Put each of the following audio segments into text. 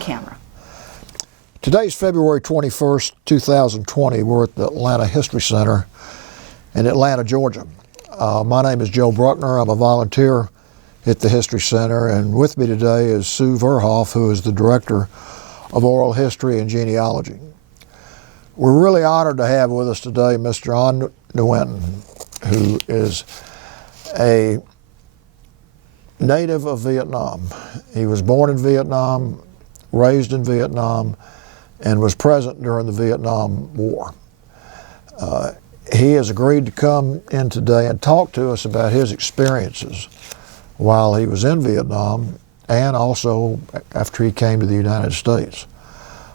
Camera. Today's February 21st, 2020. We're at the Atlanta History Center in Atlanta, Georgia. My name is Joe Bruckner. I'm a volunteer at the History Center, and with me today is Sue Verhoff, who is the Director of Oral History and Genealogy. We're really honored to have with us today Mr. Anh Nguyen, who is a native of Vietnam. He was born in Vietnam, raised in Vietnam, and was present during the Vietnam War. He has agreed to come in today and talk to us about his experiences while he was in Vietnam and also after he came to the United States.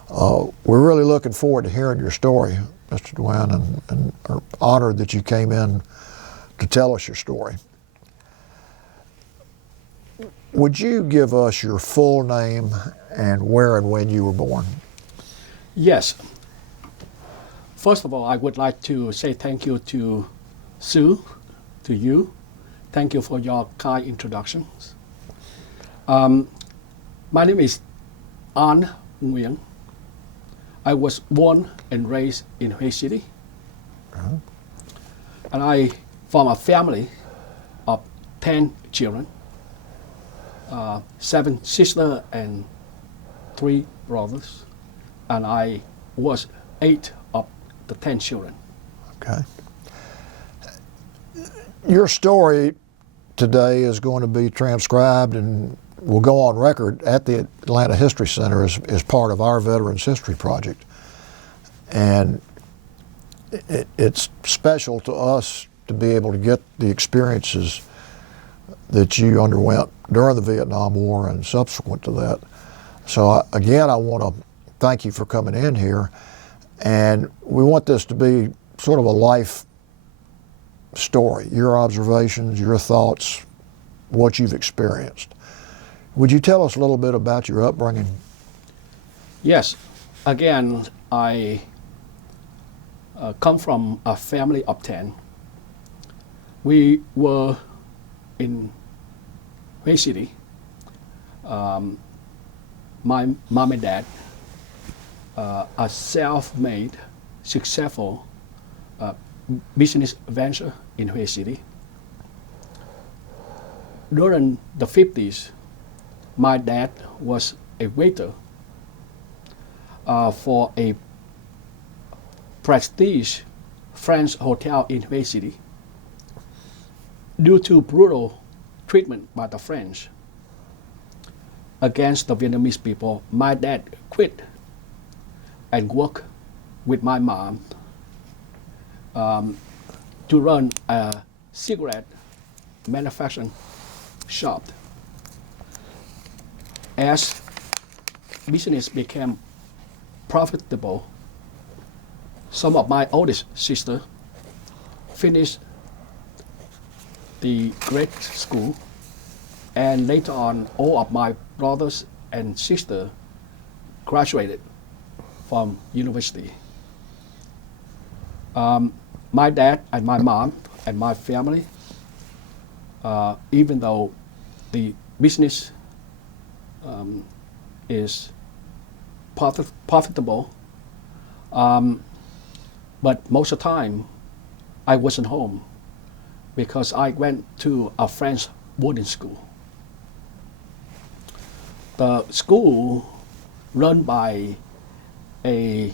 We're really looking forward to hearing your story, Mr. Nguyen, and are honored that you came in to tell us your story. Would you give us your full name and where and when you were born? Yes. First of all, I would like to say thank you to Sue, to you. Thank you for your kind introductions. My name is Anh Nguyen. I was born and raised in Hue City. And I from a family of 10 children, 7 sisters and 3 brothers, and I was 8 of the 10 children. Okay. Your story today is going to be transcribed and will go on record at the Atlanta History Center as part of our Veterans History Project. And it's special to us to be able to get the experiences that you underwent during the Vietnam War and subsequent to that. So again, I want to thank you for coming in here, and we want this to be sort of a life story, your observations, your thoughts, what you've experienced. Would you tell us a little bit about your upbringing? Yes. Again, I come from a family of 10. We were in Hue City. My mom and dad are self-made, successful business venture in Hue City. During the 50s, my dad was a waiter for a prestige French hotel in Hue City. Due to brutal treatment by the French against the Vietnamese people, my dad quit and worked with my mom to run a cigarette manufacturing shop. As business became profitable, some of my oldest sisters finished the grade school, and later on all of my brothers and sisters graduated from university. My dad and my mom and my family, even though the business is profitable, but most of the time I wasn't home because I went to a French boarding school. The school run by a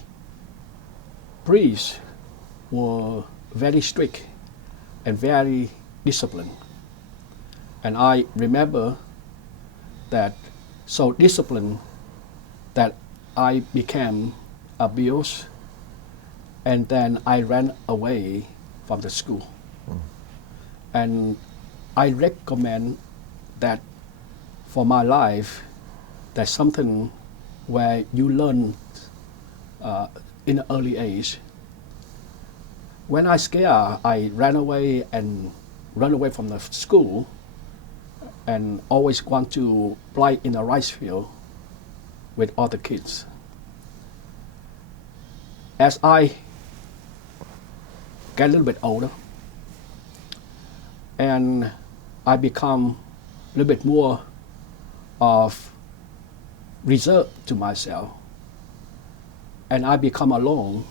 priest were very strict and very disciplined. And I remember that so disciplined that I became abused, and then I ran away from the school. And I recommend that for my life, that's something where you learn in an early age. When I scared, I ran away from the school and always want to play in a rice field with other kids. As I get a little bit older, and I become a little bit more of reserved to myself, and I become alone.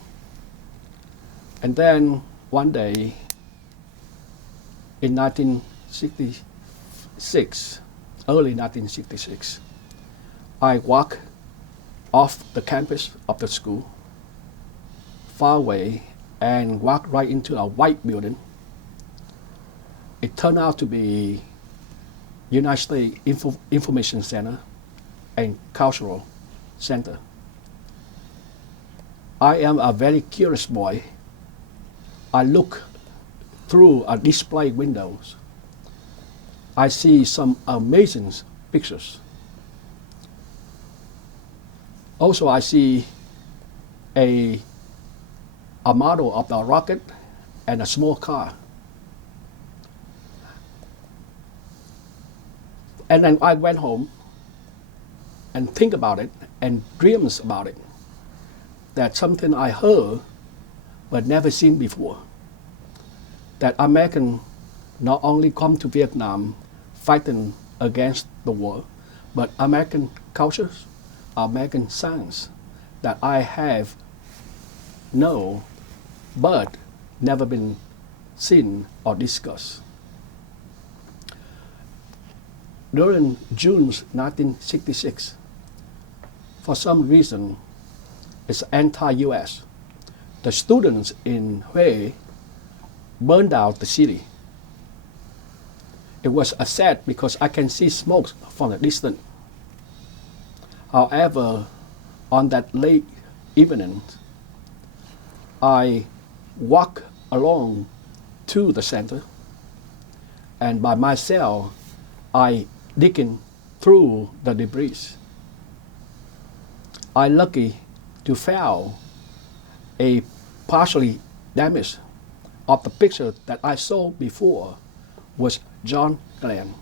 And then one day in 1966, early 1966, I walk off the campus of the school, far away, and walk right into a white building. It turned out to be United States Information Center and Cultural Center. I am a very curious boy. I look through a display windows. I see some amazing pictures. Also, I see a model of the rocket and a small car. And then I went home and think about it and dreams about it. That's something I heard but never seen before. That American not only come to Vietnam fighting against the war, but American cultures, American science that I have known but never been seen or discussed. During June 1966, for some reason, it's anti-US. The students in Hue burned out the city. It was sad because I can see smoke from the distance. However, on that late evening, I walked along to the center, and by myself, I digging through the debris. I lucky to found a partially damaged of the picture that I saw before was John Glenn,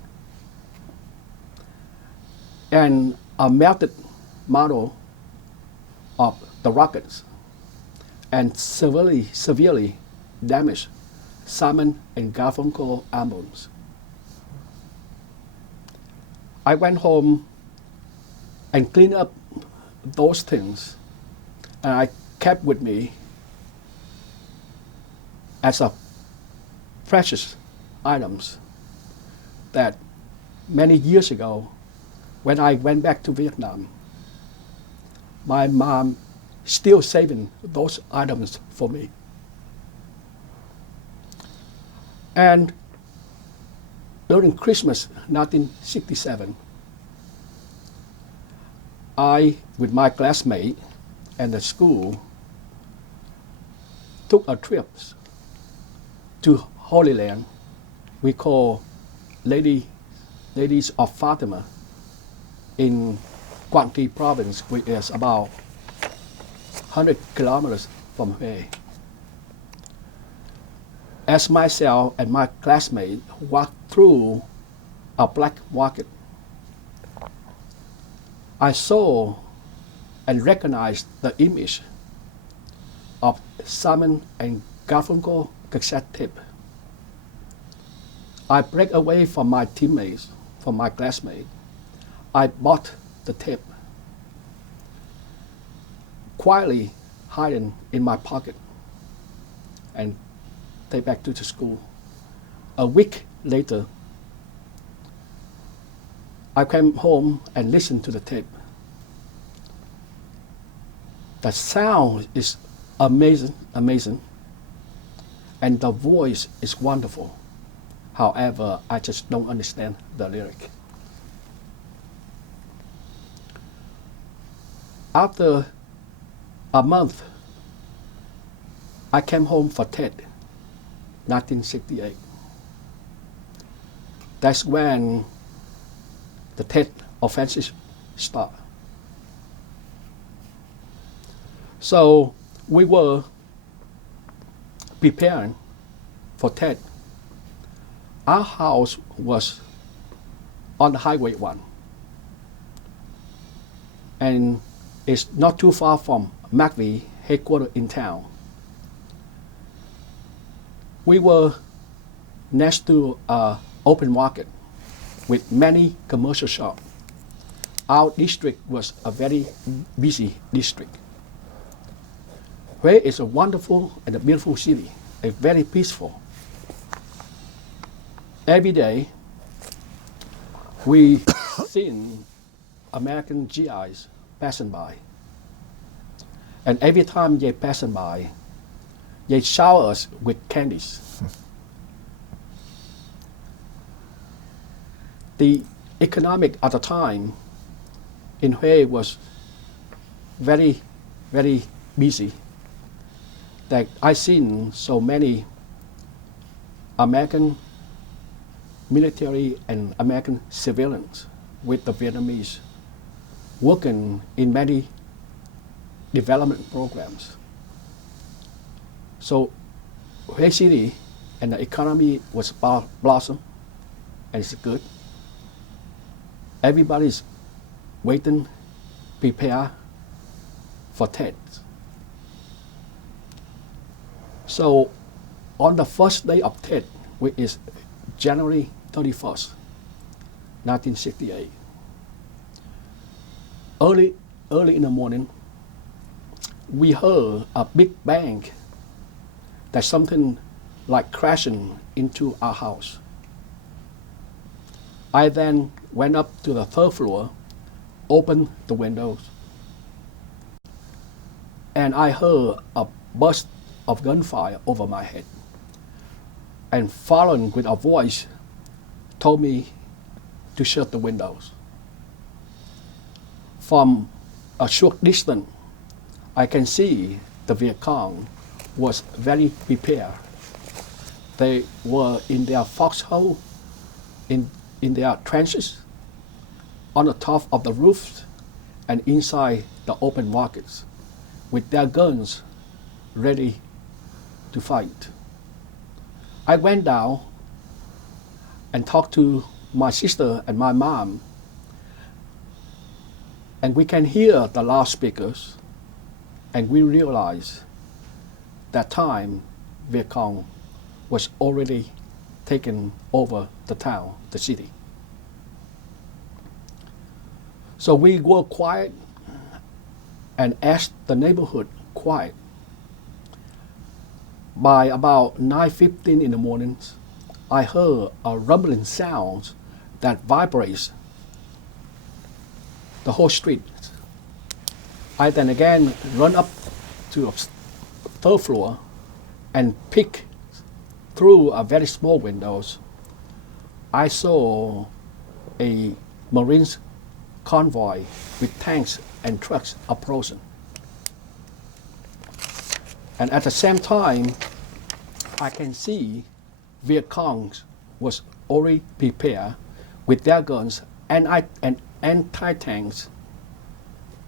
and a melted model of the rockets, and severely damaged Simon and Garfunkel albums. I went home and cleaned up those things, and I kept with me as a precious items that many years ago, when I went back to Vietnam, my mom still saving those items for me. And during Christmas 1967, I, with my classmate and the school, took a trip to Holy Land. We call Ladies of Fatima in Quang Tri province, which is about 100 kilometers from Hue. As myself and my classmate walked through a black market, I saw and recognized the image of Simon and Garfunkel cassette tape. I break away from my teammates, from my classmates. I bought the tape, quietly hiding in my pocket, and take back to the school. A week later, I came home and listened to the tape. The sound is amazing, and the voice is wonderful. However, I just don't understand the lyric. After a month, I came home for Tet, 1968. That's when the Tet Offensive started. So we were preparing for Tet. Our house was on the Highway 1, and it's not too far from McVie headquarters in town. We were next to an open market with many commercial shops. our district was a very busy district. Hue is a wonderful and a beautiful city, a very peaceful. Every day, we seen American GIs passing by. And every time they passing by, they shower us with candies. The economic at the time in Hue was very, very busy. That I seen so many American military and American civilians with the Vietnamese working in many development programs. So Hue City and the economy was blossom, and it's good. Everybody's waiting, prepare for Tet. So on the first day of Tet, which is January 31st, 1968, early in the morning, we heard a big bang that something like crashing into our house. I then went up to the third floor, opened the windows, and I heard a burst of gunfire over my head. And following with a voice told me to shut the windows. From a short distance, I can see the Viet Cong was very prepared. They were in their foxhole, in their trenches, on the top of the roofs, and inside the open markets, with their guns ready to fight. I went down and talked to my sister and my mom, and we can hear the loudspeakers, and we realized that time Viet Cong was already taken over the town, the city. So we were quiet and asked the neighborhood quiet. By about 9:15 in the morning, I heard a rumbling sound that vibrates the whole street. I then again run up to the third floor and peek through a very small windows. I saw a Marines convoy with tanks and trucks approaching. And at the same time, I can see Viet Cong was already prepared with their guns and anti-tanks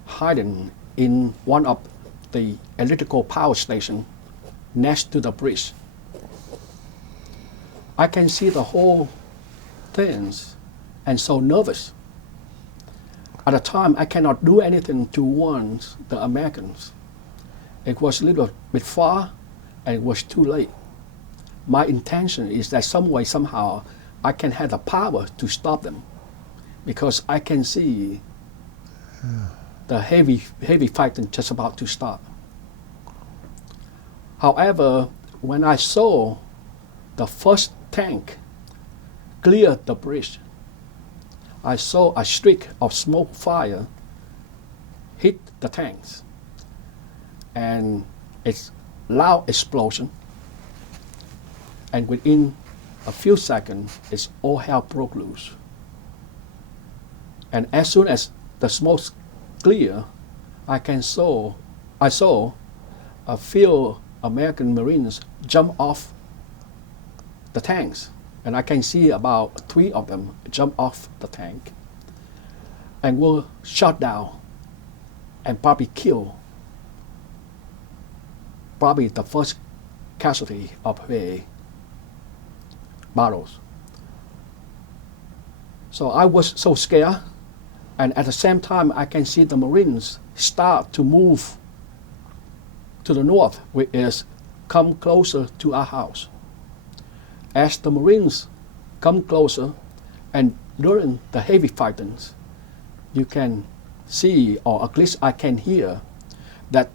hiding in one of the electrical power station next to the bridge. I can see the whole things and so nervous. At the time, I cannot do anything to warn the Americans. It was a little bit far and it was too late. My intention is that some way, somehow, I can have the power to stop them because I can see the heavy fighting just about to start. However, when I saw the first tank clear the bridge, I saw a streak of smoke fire hit the tanks, and it's loud explosion, and within a few seconds, it's all hell broke loose. And as soon as the smoke clear, I saw a few American Marines jump off the tanks, and I can see about 3 of them jump off the tank and were shot down and probably killed. Probably the first casualty of Hue battles. So I was so scared, and at the same time I can see the Marines start to move to the north, which is come closer to our house. As the Marines come closer, and during the heavy fightings, you can see, or at least I can hear, that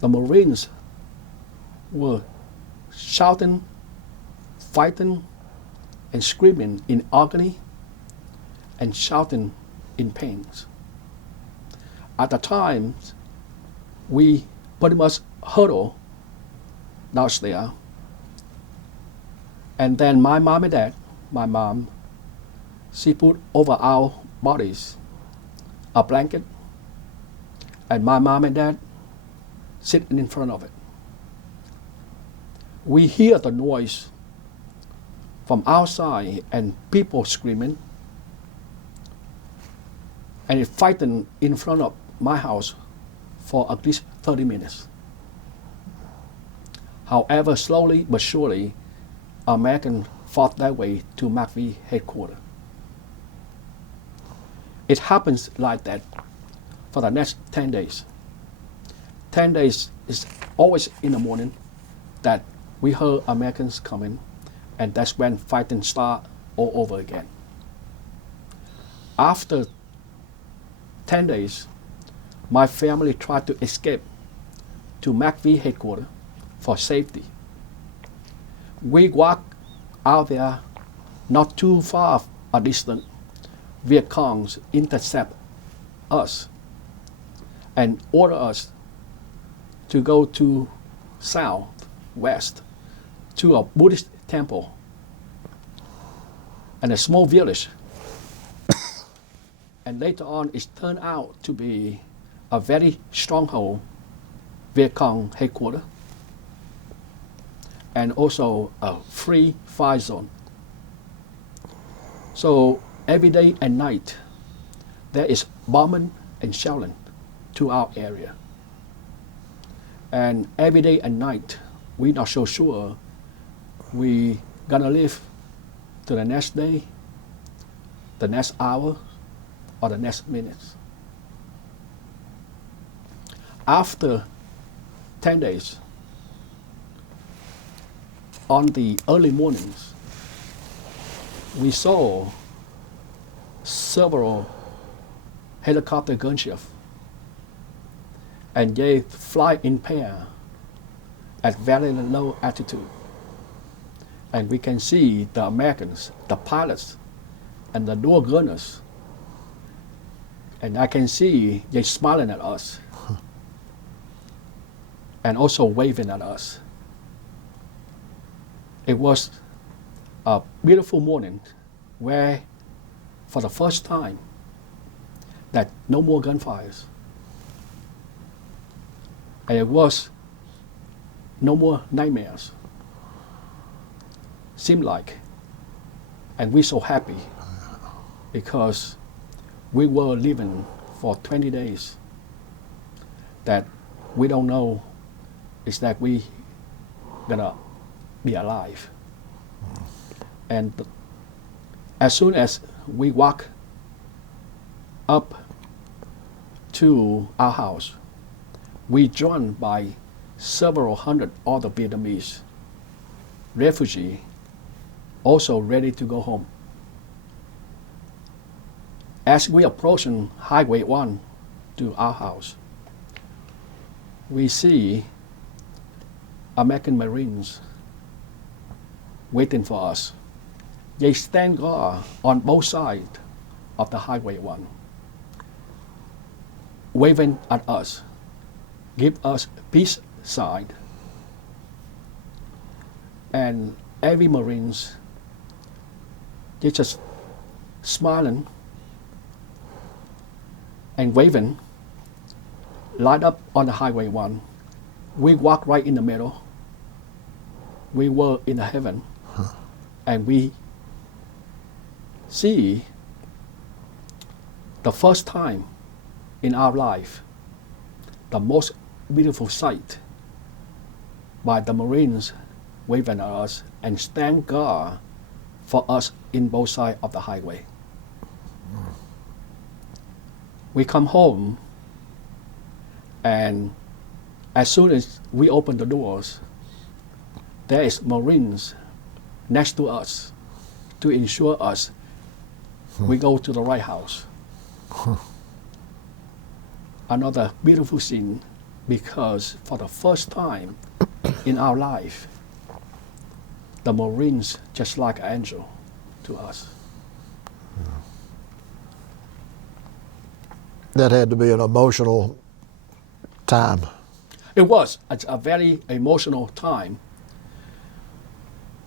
the Marines were shouting, fighting, and screaming in agony and shouting in pain. At the time, we pretty much huddled downstairs. And then my mom and dad, my mom, she put over our bodies a blanket, and my mom and dad sitting in front of it. We hear the noise from outside and people screaming and fighting in front of my house for at least 30 minutes. However, slowly but surely, Americans fought their way to McVie headquarters. It happens like that for the next 10 days. 10 days is always in the morning that we heard Americans coming, and that's when fighting started all over again. After 10 days, my family tried to escape to McVie headquarters for safety. We walked out there, not too far a distance. Viet Congs intercept us and order us to go to southwest to a Buddhist temple and a small village. And later on, it turned out to be a very stronghold Viet Cong headquarters and also a free fire zone. So every day and night, there is bombing and shelling to our area. And every day and night, we're not so sure we gonna live to the next day, the next hour, or the next minutes. After 10 days, on the early mornings, we saw several helicopter gunships, and they fly in pair at very low altitude. And we can see the Americans, the pilots, and the door gunners, and I can see they smiling at us and also waving at us. It was a beautiful morning where, for the first time, that no more gunfires. And it was no more nightmares, seemed like. And we're so happy because we were living for 20 days that we don't know is that we gonna be alive. And as soon as we walk up to our house, we joined by several hundred other Vietnamese refugees also ready to go home. As we approaching Highway 1 to our house, we see American Marines waiting for us. They stand guard on both sides of the Highway 1, waving at us, give us peace sign. And every Marines, they just smiling and waving, lined up on the Highway 1. We walked right in the middle. We were in the heaven, and we see the first time in our life the most beautiful sight by the Marines waving at us and stand guard for us in both sides of the highway. We come home, and as soon as we open the doors, there is Marines next to us to ensure us we go to the right house. another beautiful scene, because for the first time in our life, the Marines just like an angel to us. That had to be an emotional time. It was a very emotional time,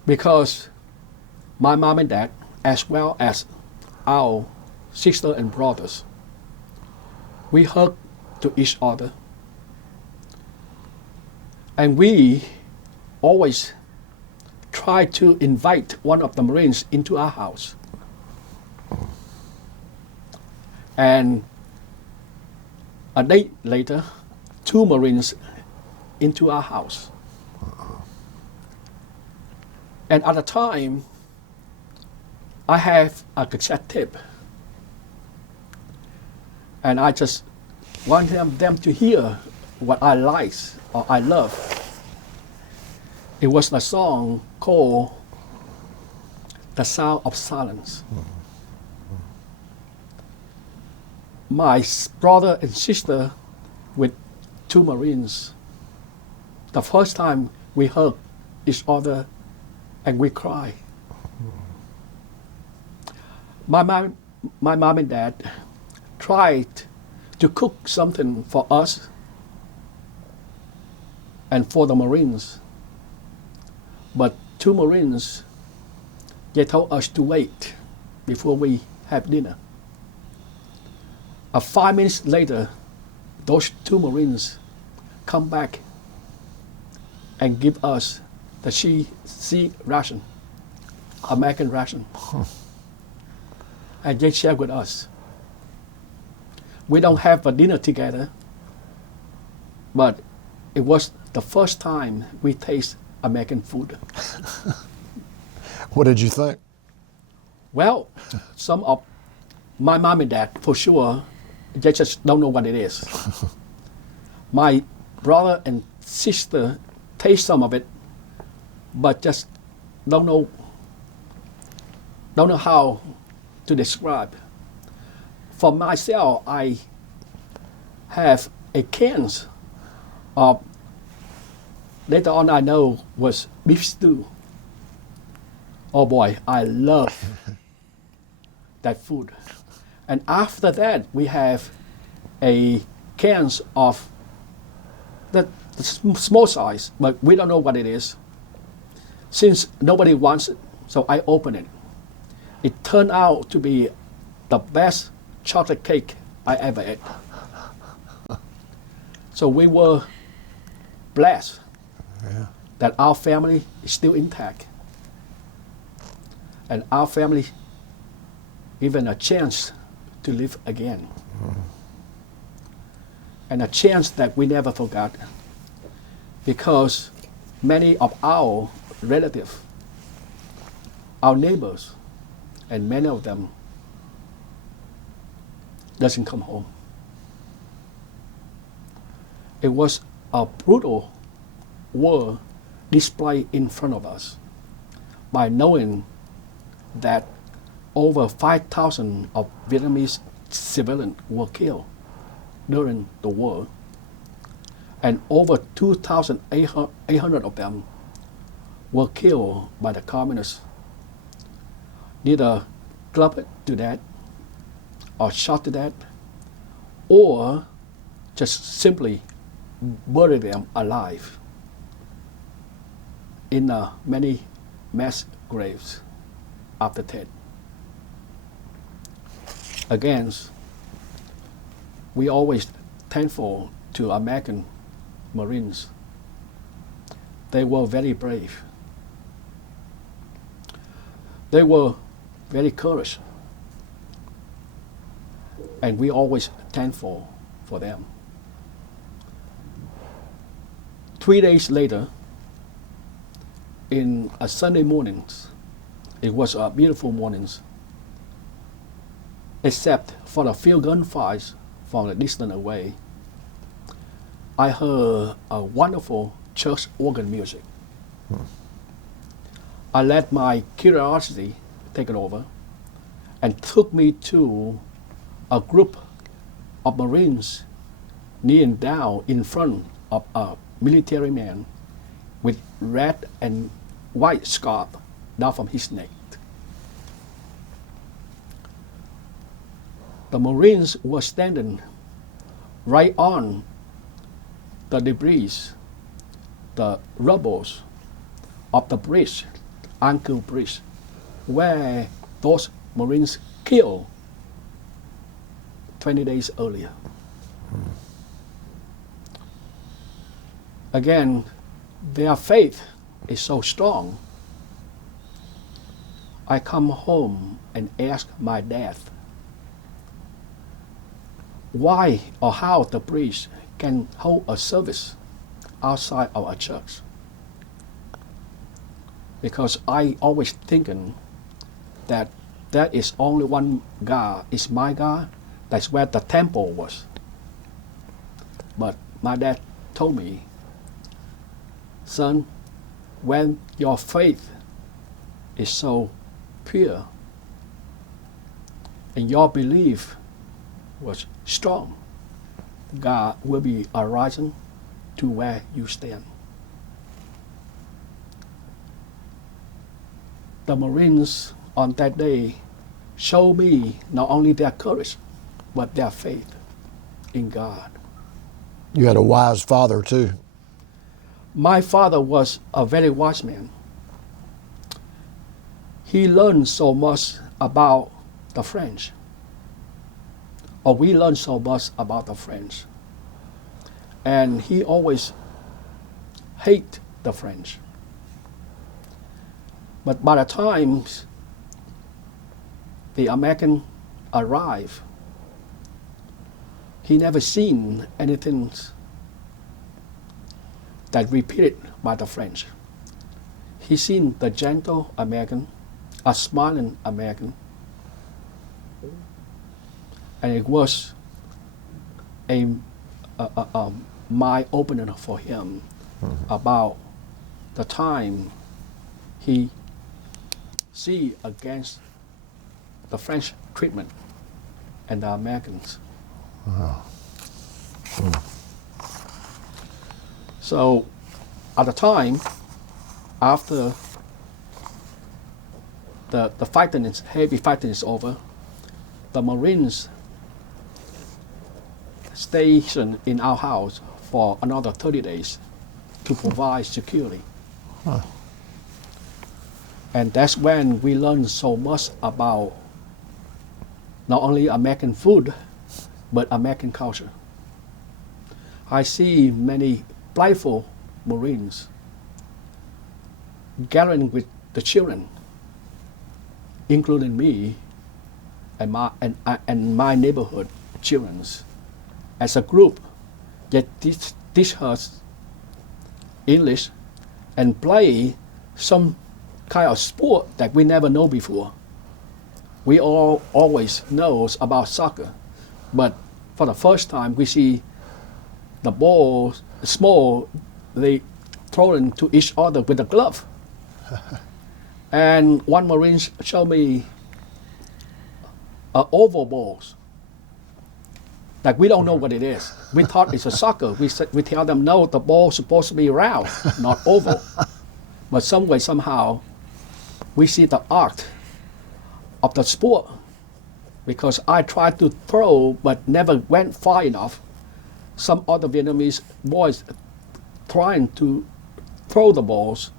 because my mom and dad, as well as our sister and brothers, we hugged to each other. And we always try to invite one of the Marines into our house. And a day later, 2 Marines into our house. And at the time, I have a cassette tape. And I just want them to hear what I like or I love. It was a song called The Sound of Silence. My brother and sister with 2 Marines, the first time we hug each other and we cry. My mom and dad tried to cook something for us and for the Marines. But 2 Marines, they told us to wait before we have dinner. 5 minutes later, those 2 Marines come back and give us the C ration, American ration. And they share with us. We don't have a dinner together, but it was the first time we taste American food. What did you think? Well, some of my mom and dad, for sure, they just don't know what it is. My brother and sister taste some of it, but just don't know how to describe. For myself, I have a cans of, later on I know, was beef stew. Oh boy, I love that food. And after that, we have a cans of the small size, but we don't know what it is. Since nobody wants it, so I open it. It turned out to be the best chocolate cake I ever ate. So we were blessed that our family is still intact. And our family given a chance to live again. And a chance that we never forgot, because many of our relatives, our neighbors, and many of them doesn't come home. It was a brutal war displayed in front of us by knowing that over 5,000 of Vietnamese civilians were killed during the war, and over 2,800 of them were killed by the communists, either clubbed to death or shot to death, or just simply buried them alive in many mass graves after Tet. Again, we always thankful to American Marines. They were very brave. They were very courageous. And we always thankful for them. 3 days later, in a Sunday morning, it was a beautiful morning, except for a few gunfires from a distance away. I heard a wonderful church organ music. I let my curiosity take it over and took me to a group of Marines kneeling down in front of a military man with red and white scarf down from his neck. The Marines were standing right on the debris, the rubbles of the bridge, Uncle Bridge, where those Marines killed 20 days earlier. Again, their faith is so strong. I come home and ask my dad why or how the priest can hold a service outside of a church. Because I always thinking that there is only one God, is my God. That's where the temple was. But my dad told me, son, when your faith is so pure and your belief was strong, God will be arising to where you stand. The Marines on that day showed me not only their courage, but their faith in God. You had a wise father too. My father was a very wise man. He learned so much about the French, or we learned so much about the French. And he always hated the French. But by the time the American arrived, he never seen anything that repeated by the French. He seen the gentle American, a smiling American, and it was a mind opener for him about the time he see against the French treatment and the Americans. Wow. So at the time, after the fighting is heavy fighting is over, the Marines stationed in our house for another 30 days to provide security. Huh. And that's when we learned so much about not only American food, but American culture. I see many blindfold Marines gathering with the children, including me and my neighborhood children. As a group, they teach us English and play some kind of sport that we never know before. We all always knows about soccer, but for the first time we see the ball small, they throw it to each other with a glove. And one Marine showed me oval balls that we don't know what it is. We thought it's a soccer. We tell them, no, the ball's supposed to be round, not oval. But some way, somehow, we see the art of the sport, because I tried to throw but never went far enough. Some other Vietnamese boys trying to throw the balls,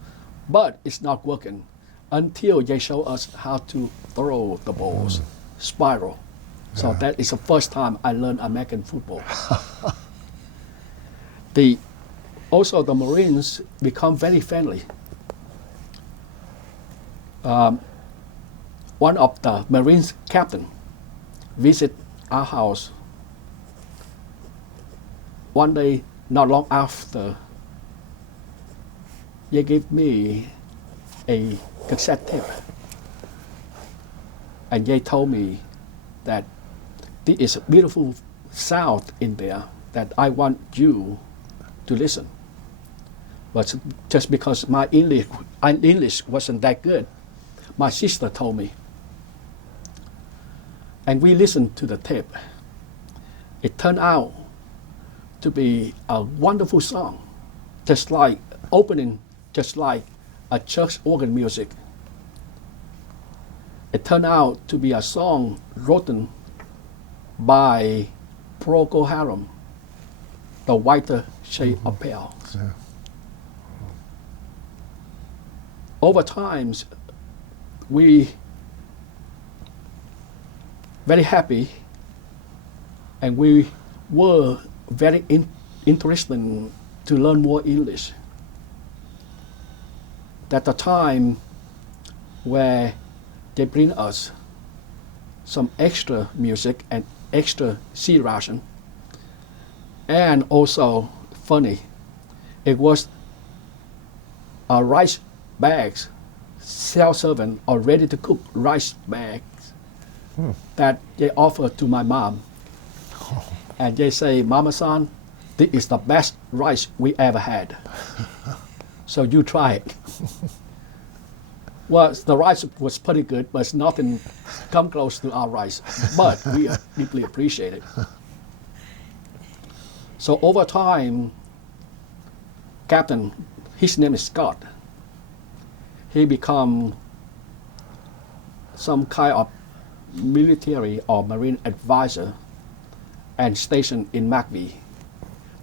but it's not working until they show us how to throw the balls, spiral. So that is the first time I learned American football. Also the Marines become very friendly. One of the Marines captain visit our house one day, not long after. They gave me a cassette tape, and they told me that this is a beautiful sound in there that I want you to listen. But just because my English wasn't that good, my sister told me. And we listened to the tape. It turned out to be a wonderful song, just like opening, just like a church organ music. It turned out to be a song written by Procol Harum, The Whiter Shade of Pale. Yeah. Over time, we very happy, and we were very interested to learn more English. At the time where they bring us some extra music and extra sea ration, and also funny, it was a rice bags, self-serving or ready-to-cook rice bags that they offer to my mom. And they say, Mama-san, this is the best rice we ever had. So you try it. Well, the rice was pretty good, but nothing come close to our rice. But we deeply appreciate it. So over time, Captain, his name is Scott, he become some kind of military or marine advisor and stationed in McVie.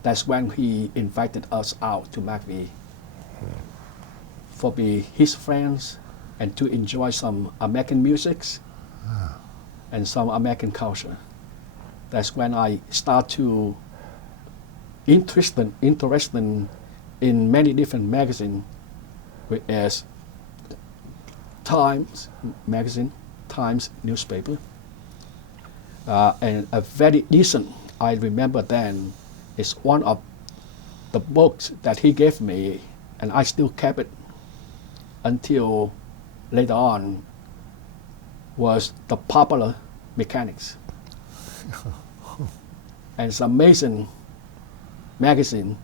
That's when he invited us out to McVie for be his friends and to enjoy some American musics and some American culture. That's when I start to interested in many different magazines, as Times magazine, Times newspaper, and a very decent, I remember then, is one of the books that he gave me, and I still kept it until later on, was The Popular Mechanics. And it's amazing magazine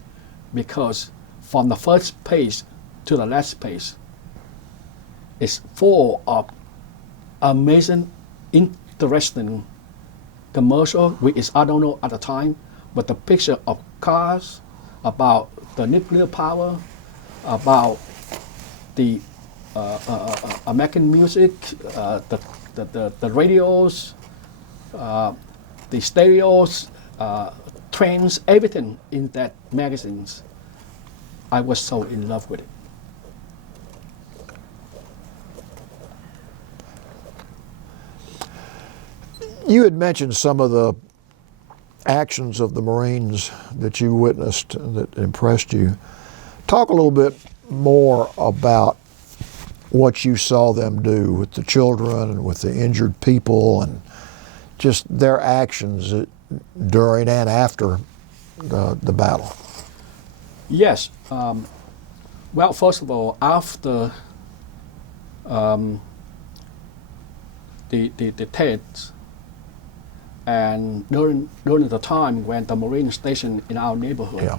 because from the first page to the last page, it's full of amazing, interesting commercial, which is, I don't know at the time, but the picture of cars, about the nuclear power, about the American music, the radios, the stereos, trains, everything in that magazines. I was so in love with it. You had mentioned some of the actions of the Marines that you witnessed that impressed you. Talk a little bit more about what you saw them do with the children and with the injured people and just their actions during and after the battle. Yes. Well, first of all, after the Tet, and during the time when the Marine stationed in our neighborhood, Yeah.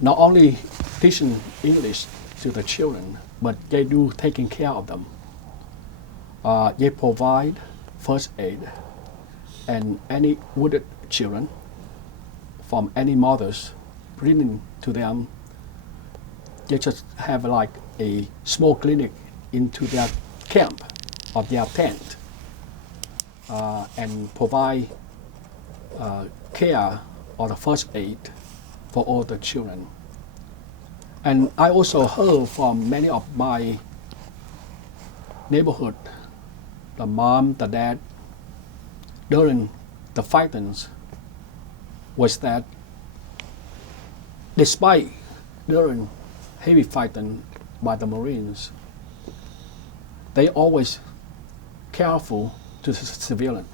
not only teaching English to the children, but they do taking care of them. They provide first aid, and any wounded children from any mothers bringing to them, they just have like a small clinic into their camp or their tent, and provide care or the first aid for all the children. And I also heard from many of my neighborhood, the mom, the dad, during the fightings, was that despite during heavy fighting by the Marines, they always careful to the civilian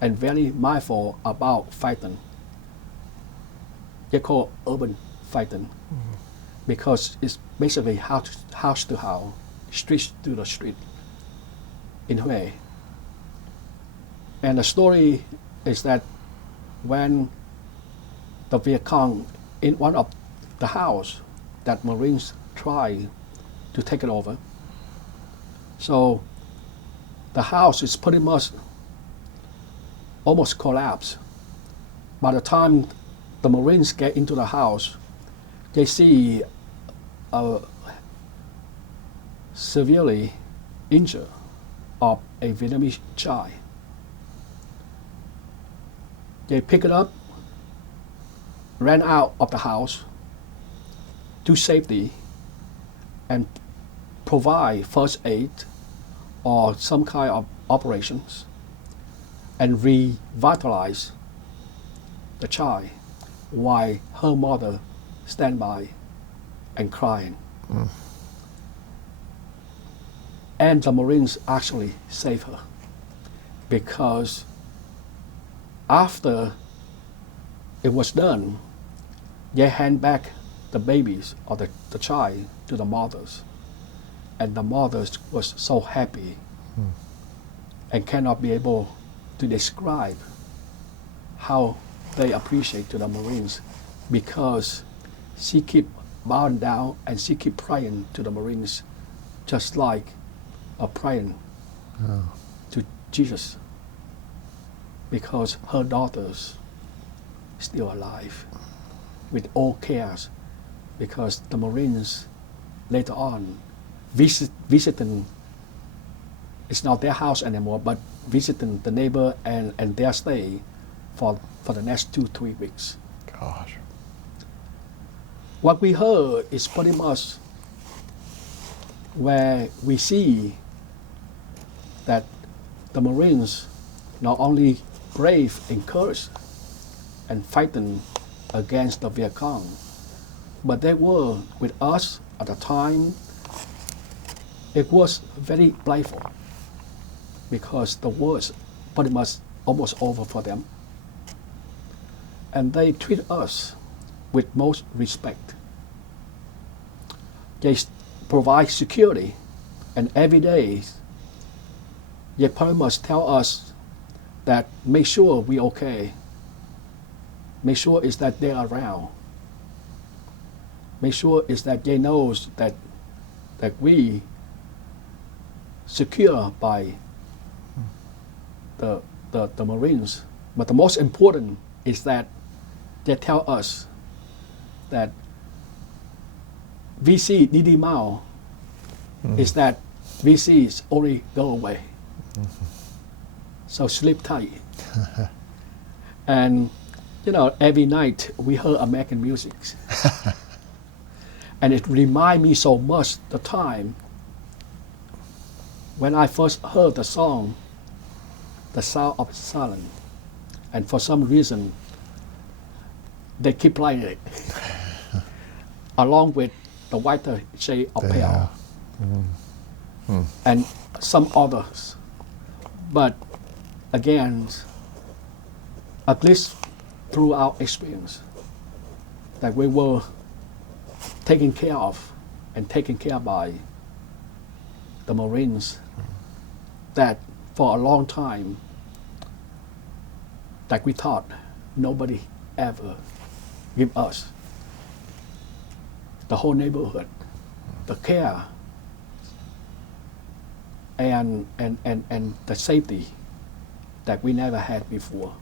and very mindful about fighting. They call urban fighting because it's basically house to house, street to the street in Hue. And the story is that when the Viet Cong in one of the house that Marines tried to take it over, so the house is pretty much almost collapsed, by the time the Marines get into the house, they see a severely injured of a Vietnamese child. They pick it up, ran out of the house to safety, and provide first aid or some kind of operations and revitalize the child while her mother stand by and crying. And the Marines actually saved her, because after it was done, they hand back the babies or the child to the mothers, and the mothers was so happy and cannot be able to describe how they appreciate to the Marines, because she keep bowing down and she keep praying to the Marines, just like a praying to Jesus, because her daughters still alive with all cares, because the Marines later on visiting, it's not their house anymore, but visiting the neighbor and their stay for the next 2-3 weeks. Gosh. What we heard is pretty much where we see that the Marines not only brave and courage and fighting against the Viet Cong, but they were with us at the time. It was very playful, because the war's pretty much almost over for them. And they treat us with most respect. They provide security, and every day they pretty much tell us that make sure we okay. Make sure is that they're around. Make sure is that they knows that we secure by the Marines. But the most important is that they tell us that VC Didi Mao is that VC is only go away. So sleep tight. And every night we heard American music. And it reminds me so much the time when I first heard the song, The Sound of Silence. And for some reason, they keep playing it along with The Whiter Shade of Pale and some others. But again, at least through our experience, that we were taken care of and taken care by the Marines, that for a long time, that we thought nobody ever give us. The whole neighborhood, the care and the safety that we never had before.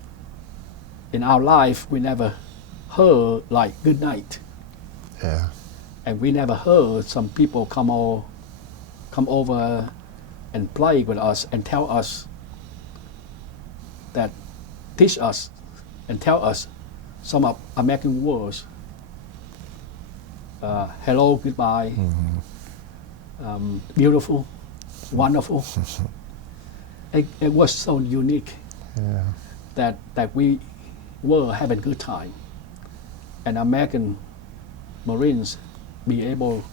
In our life, we never heard like good night. Yeah. And we never heard some people come over and play with us and tell us that, teach us and tell us some of American words. Hello, goodbye, beautiful, wonderful. It was so unique that we were having a good time. And American Marines be able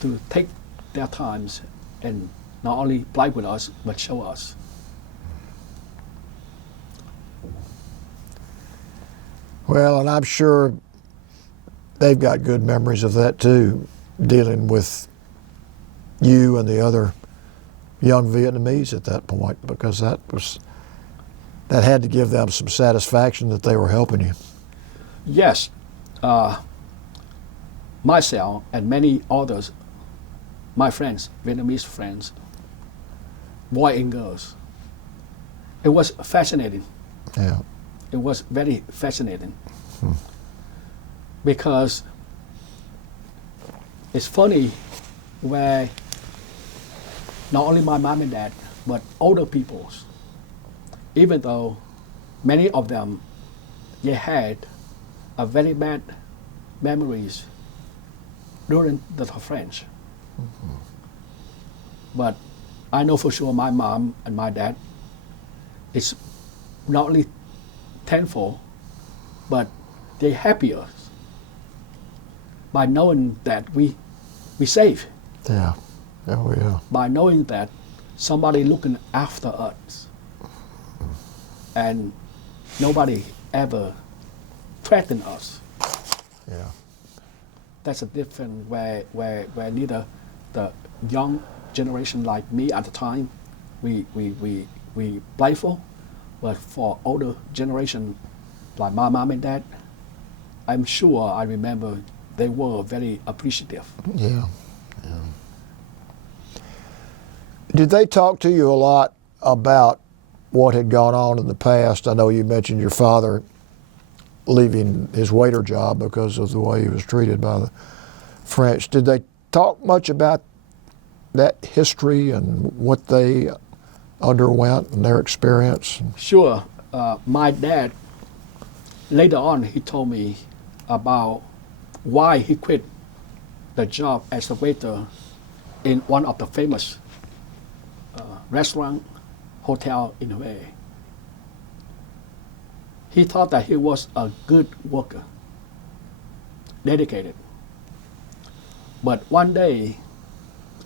to take their times and not only play with us, but show us. Well, and I'm sure they've got good memories of that too, dealing with you and the other young Vietnamese at that point, because that had to give them some satisfaction that they were helping you. Yes, myself and many others, my friends, Vietnamese friends, boys and girls, it was fascinating. Yeah. it was very fascinating because it's funny where not only my mom and dad, but older peoples, even though many of them, they had a very bad memories during the French. But I know for sure my mom and my dad is not only thankful, but they're happier by knowing that we safe, Yeah. Oh, yeah. by knowing that somebody looking after us, and nobody ever threatened us. Yeah. That's a different where neither the young generation like me at the time, we playful, but for older generation like my mom and dad, I'm sure I remember they were very appreciative. Yeah. Did they talk to you a lot about what had gone on in the past? I know you mentioned your father leaving his waiter job because of the way he was treated by the French. Did they talk much about that history and what they underwent and their experience? Sure, my dad, later on, he told me about why he quit the job as a waiter in one of the famous restaurant, hotel in Hue. He thought that he was a good worker, dedicated. But one day,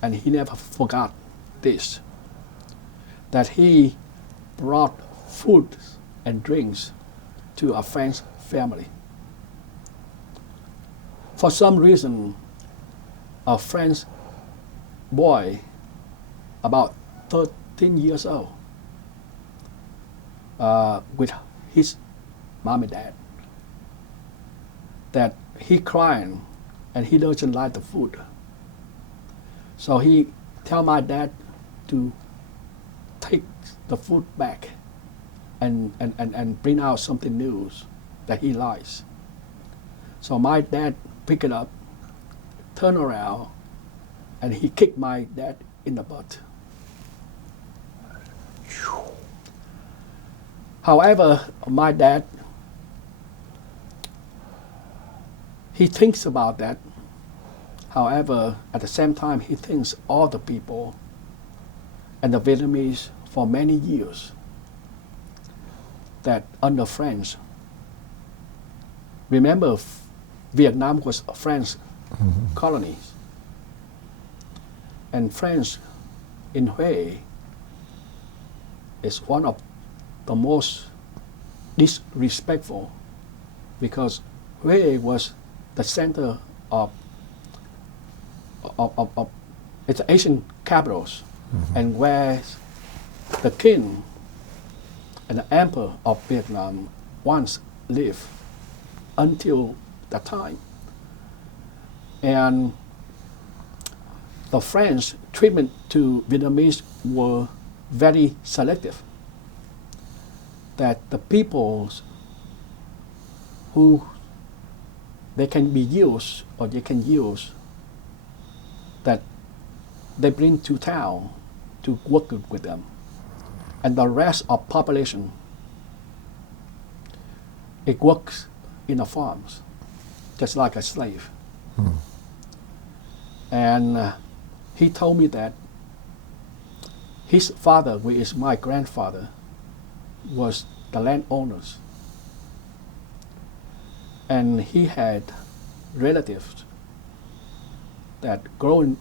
and he never forgot this, that he brought food and drinks to a French family. For some reason, a French boy, about 13 years old, with his mom and dad, that he crying and he doesn't like the food. So he tell my dad to take the food back and bring out something new that he likes. So my dad picked it up, turned around, and he kicked my dad in the butt. However, my dad, he thinks about that. However, at the same time, he thinks all the people and the Vietnamese for many years that under French, remember Vietnam was a French colony, and French in Hue is one of the most disrespectful, because Hue was the center of it's Asian capitals, and where the king and the emperor of Vietnam once lived until that time. And the French treatment to Vietnamese were very selective. That the peoples who they can be used or they can use, that they bring to town to work with them. And the rest of population, it works in the farms, just like a slave. And he told me that his father, which is my grandfather, was the landowners. And he had relatives that grown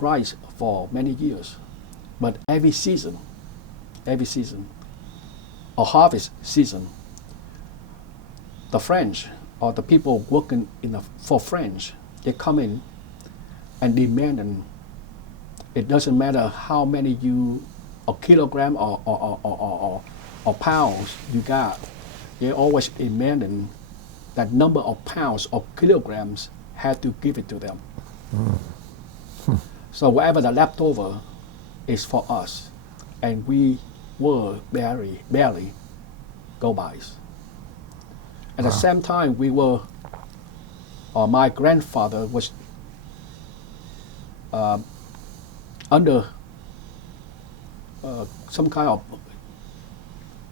rice for many years. But every season, or harvest season, the French or the people working for French, they come in and demand, it doesn't matter how many a kilogram or pounds you got, they always demanding that number of pounds or kilograms had to give it to them. So whatever the leftover is for us, and we were barely go-bys. At the same time, my grandfather was under some kind of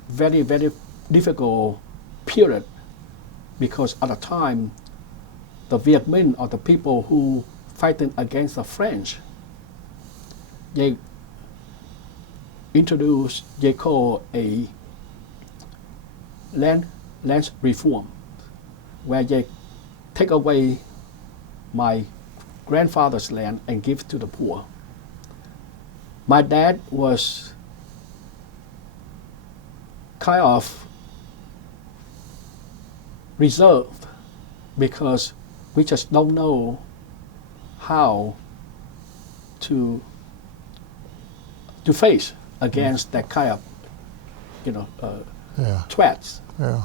very, very difficult period, because at the time, the Viet Minh, or the people who fighting against the French, they introduced, they call a land reform, where they take away my grandfather's land and give to the poor. My dad was kind of reserved, because we just don't know how to face against that kind of, threats. Yeah.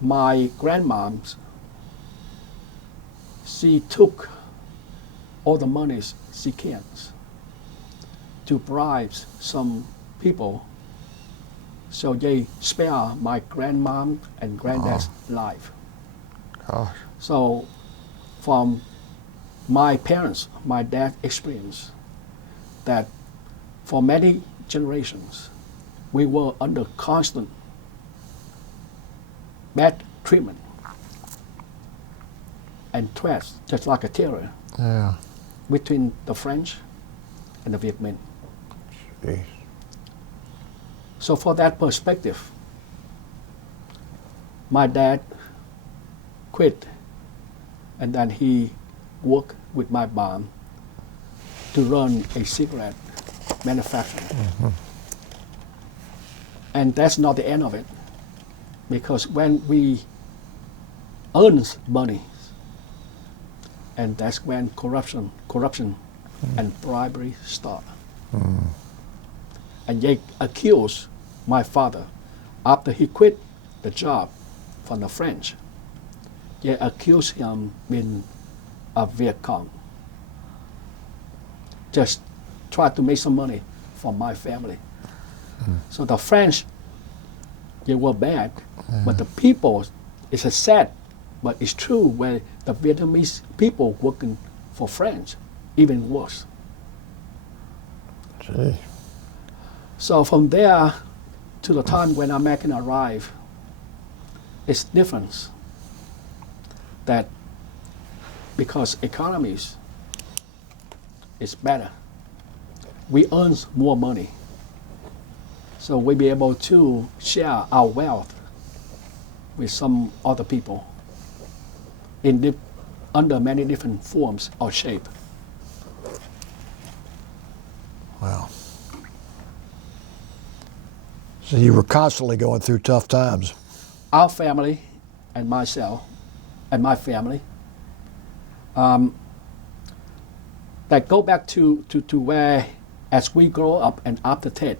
My grandmom, she took all the monies she can to bribe some people, so they spare my grandmom and granddad's life. Gosh. So from my parents, my dad's experience, that for many generations, we were under constant bad treatment and threats, just like a terror, Yeah. between the French and the Viet Minh. Jeez. So for that perspective, my dad quit, and then he worked with my mom to run a cigarette manufacturing. And that's not the end of it, because when we earn money, and that's when corruption and bribery start. And they accuse my father, after he quit the job from the French, they accuse him being a Viet Cong. Just try to make some money for my family. So the French, they were bad, but the people, it's a sad, but it's true, where the Vietnamese people working for French, even worse. Gee. So from there to the time when American arrived, it's different. That because economies is better, we earn more money, so we'll be able to share our wealth with some other people under many different forms or shape. Wow. So you were constantly going through tough times. Our family and myself and my family, that go back to where, as we grow up and after Tet,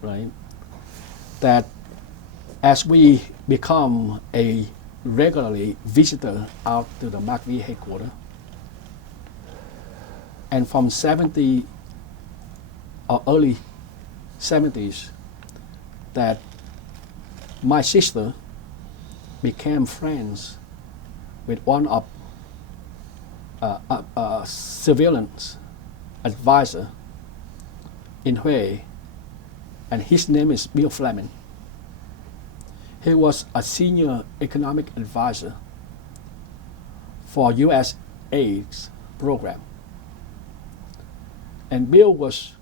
right, that as we become a regularly visitor out to the Mark V headquarters, and from 70 or early 70s, that my sister became friends with one of surveillance advisor in Hue, and his name is Bill Fleming. He was a senior economic advisor for U.S. AIDS program. And Bill was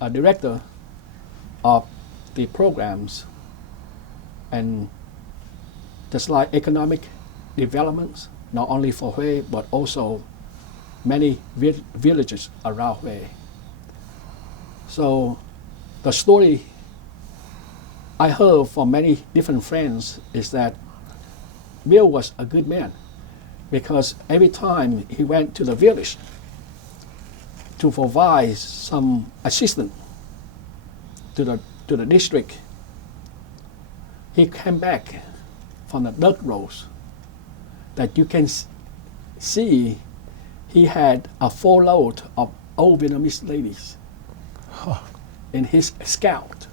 a director of the programs, and just like economic developments, not only for Hue, but also many villages around Hue. So the story I heard from many different friends is that Bill was a good man, because every time he went to the village to provide some assistance to the district, he came back from the dirt roads that you can see he had a full load of old Vietnamese ladies in his scout.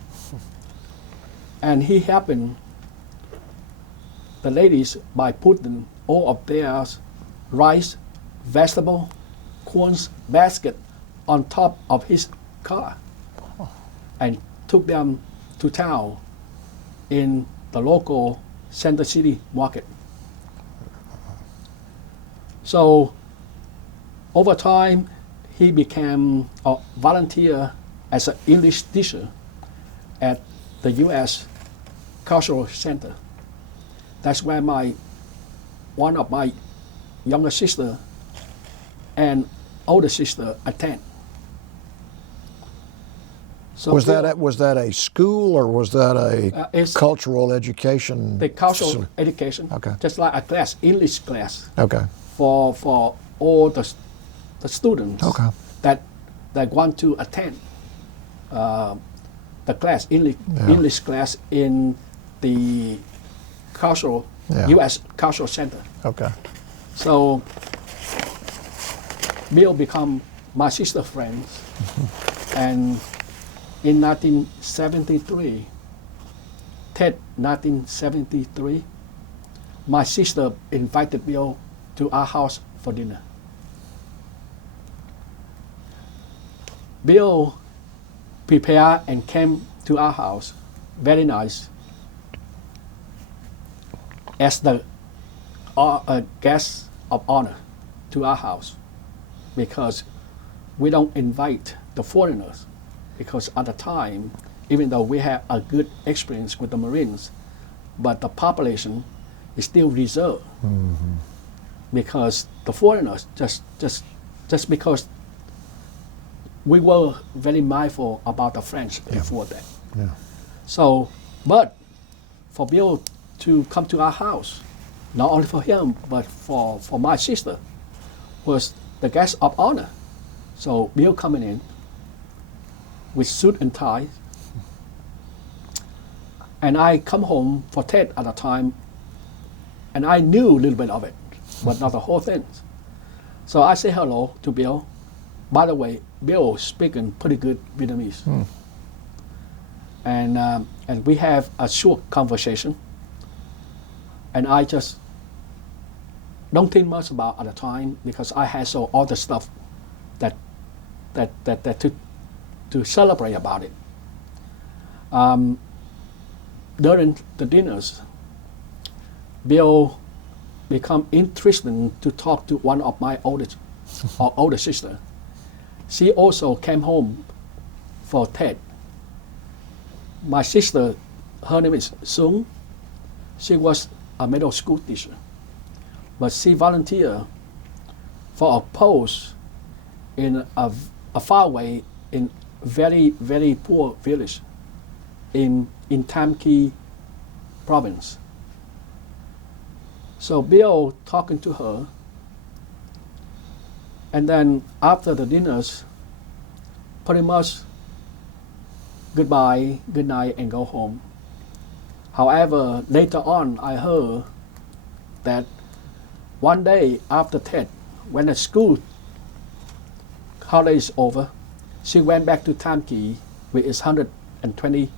And he happened the ladies by putting all of their rice, vegetable, corns basket on top of his car and took them to town in the local Center City market. So over time, he became a volunteer as an English teacher at the U.S. Cultural Center. That's where one of my younger sister and older sister attend. So Was that a school or was that a it's cultural education? the cultural education? Okay. Just like a class, English class Okay. for all the students Okay. that want to attend the class, English class in the cultural U.S. Cultural Center. Okay. So Bill become my sister friends, and in 1973, 1973, my sister invited Bill to our house for dinner. Bill prepared and came to our house, very nice, as the guest of honor to our house, because we don't invite the foreigners, because at the time, even though we had a good experience with the Marines, but the population is still reserved, because the foreigners just because we were very mindful about the French before that. Yeah. So, but for Bill to come to our house, not only for him, but for my sister, was the guest of honor. So Bill coming in with suit and tie, and I come home for Tet at the time, and I knew a little bit of it, but not the whole thing. So I say hello to Bill. By the way, Bill speaking pretty good Vietnamese, and we have a short conversation. And I just don't think much about at the time, because I had so other stuff that to celebrate about it. During the dinners, Bill become interested to talk to one of my older sister. She also came home for Tet. My sister, her name is Sung. She was a middle school teacher, but she volunteered for a post in a far away, in very, very poor village in Tam Kỳ province. So Bill talking to her, and then after the dinners, pretty much goodbye, good night, and go home. However, later on, I heard that one day after Tet, when the school holiday is over, she went back to Tam Kỳ, which is 120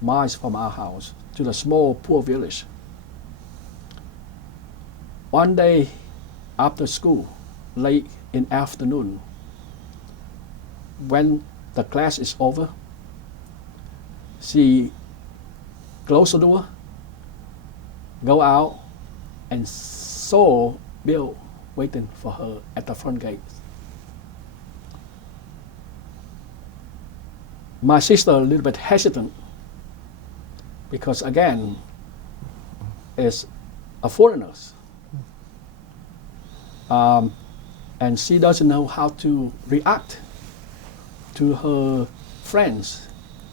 miles from our house, to the small poor village. One day after school, late in afternoon, when the class is over, she closed the door, go out, and saw Bill waiting for her at the front gate. My sister a little bit hesitant, because again, is a foreigner, and she doesn't know how to react to her friends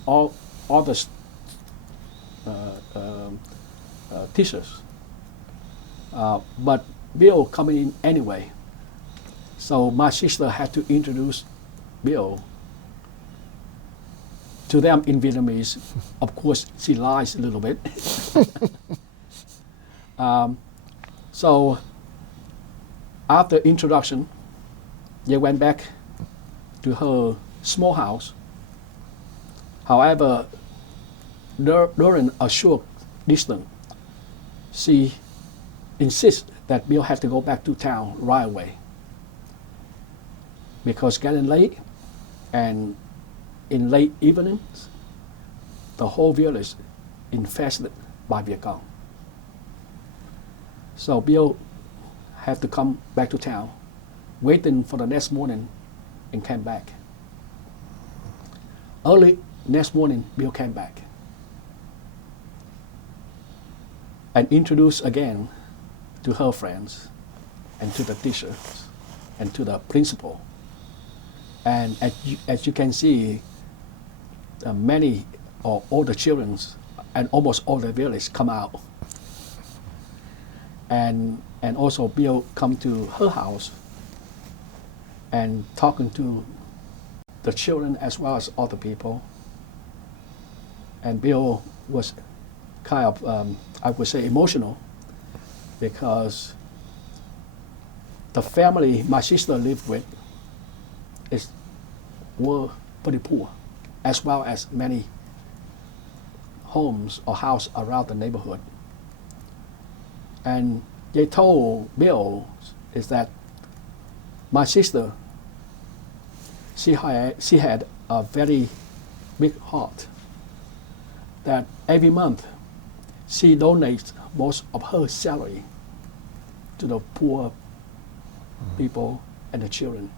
or other teachers. But Bill coming in anyway, so my sister had to introduce Bill to them in Vietnamese. Of course, she lies a little bit. So after introduction, they went back to her small house. However, during a short distance, she insists that Bill had to go back to town right away because getting late, and in late evenings, the whole village infested by Viet Cong. So Bill had to come back to town, waiting for the next morning, and came back. Early next morning, Bill came back and introduced again to her friends and to the teachers and to the principal. And as you can see, many or all the children and almost all the village come out. And also Bill come to her house and talking to the children as well as other people. And Bill was kind of, I would say, emotional because the family my sister lived with were pretty poor, as well as many homes or houses around the neighborhood. And they told Bill is that my sister, she had a very big heart, that every month she donates most of her salary to the poor people and the children.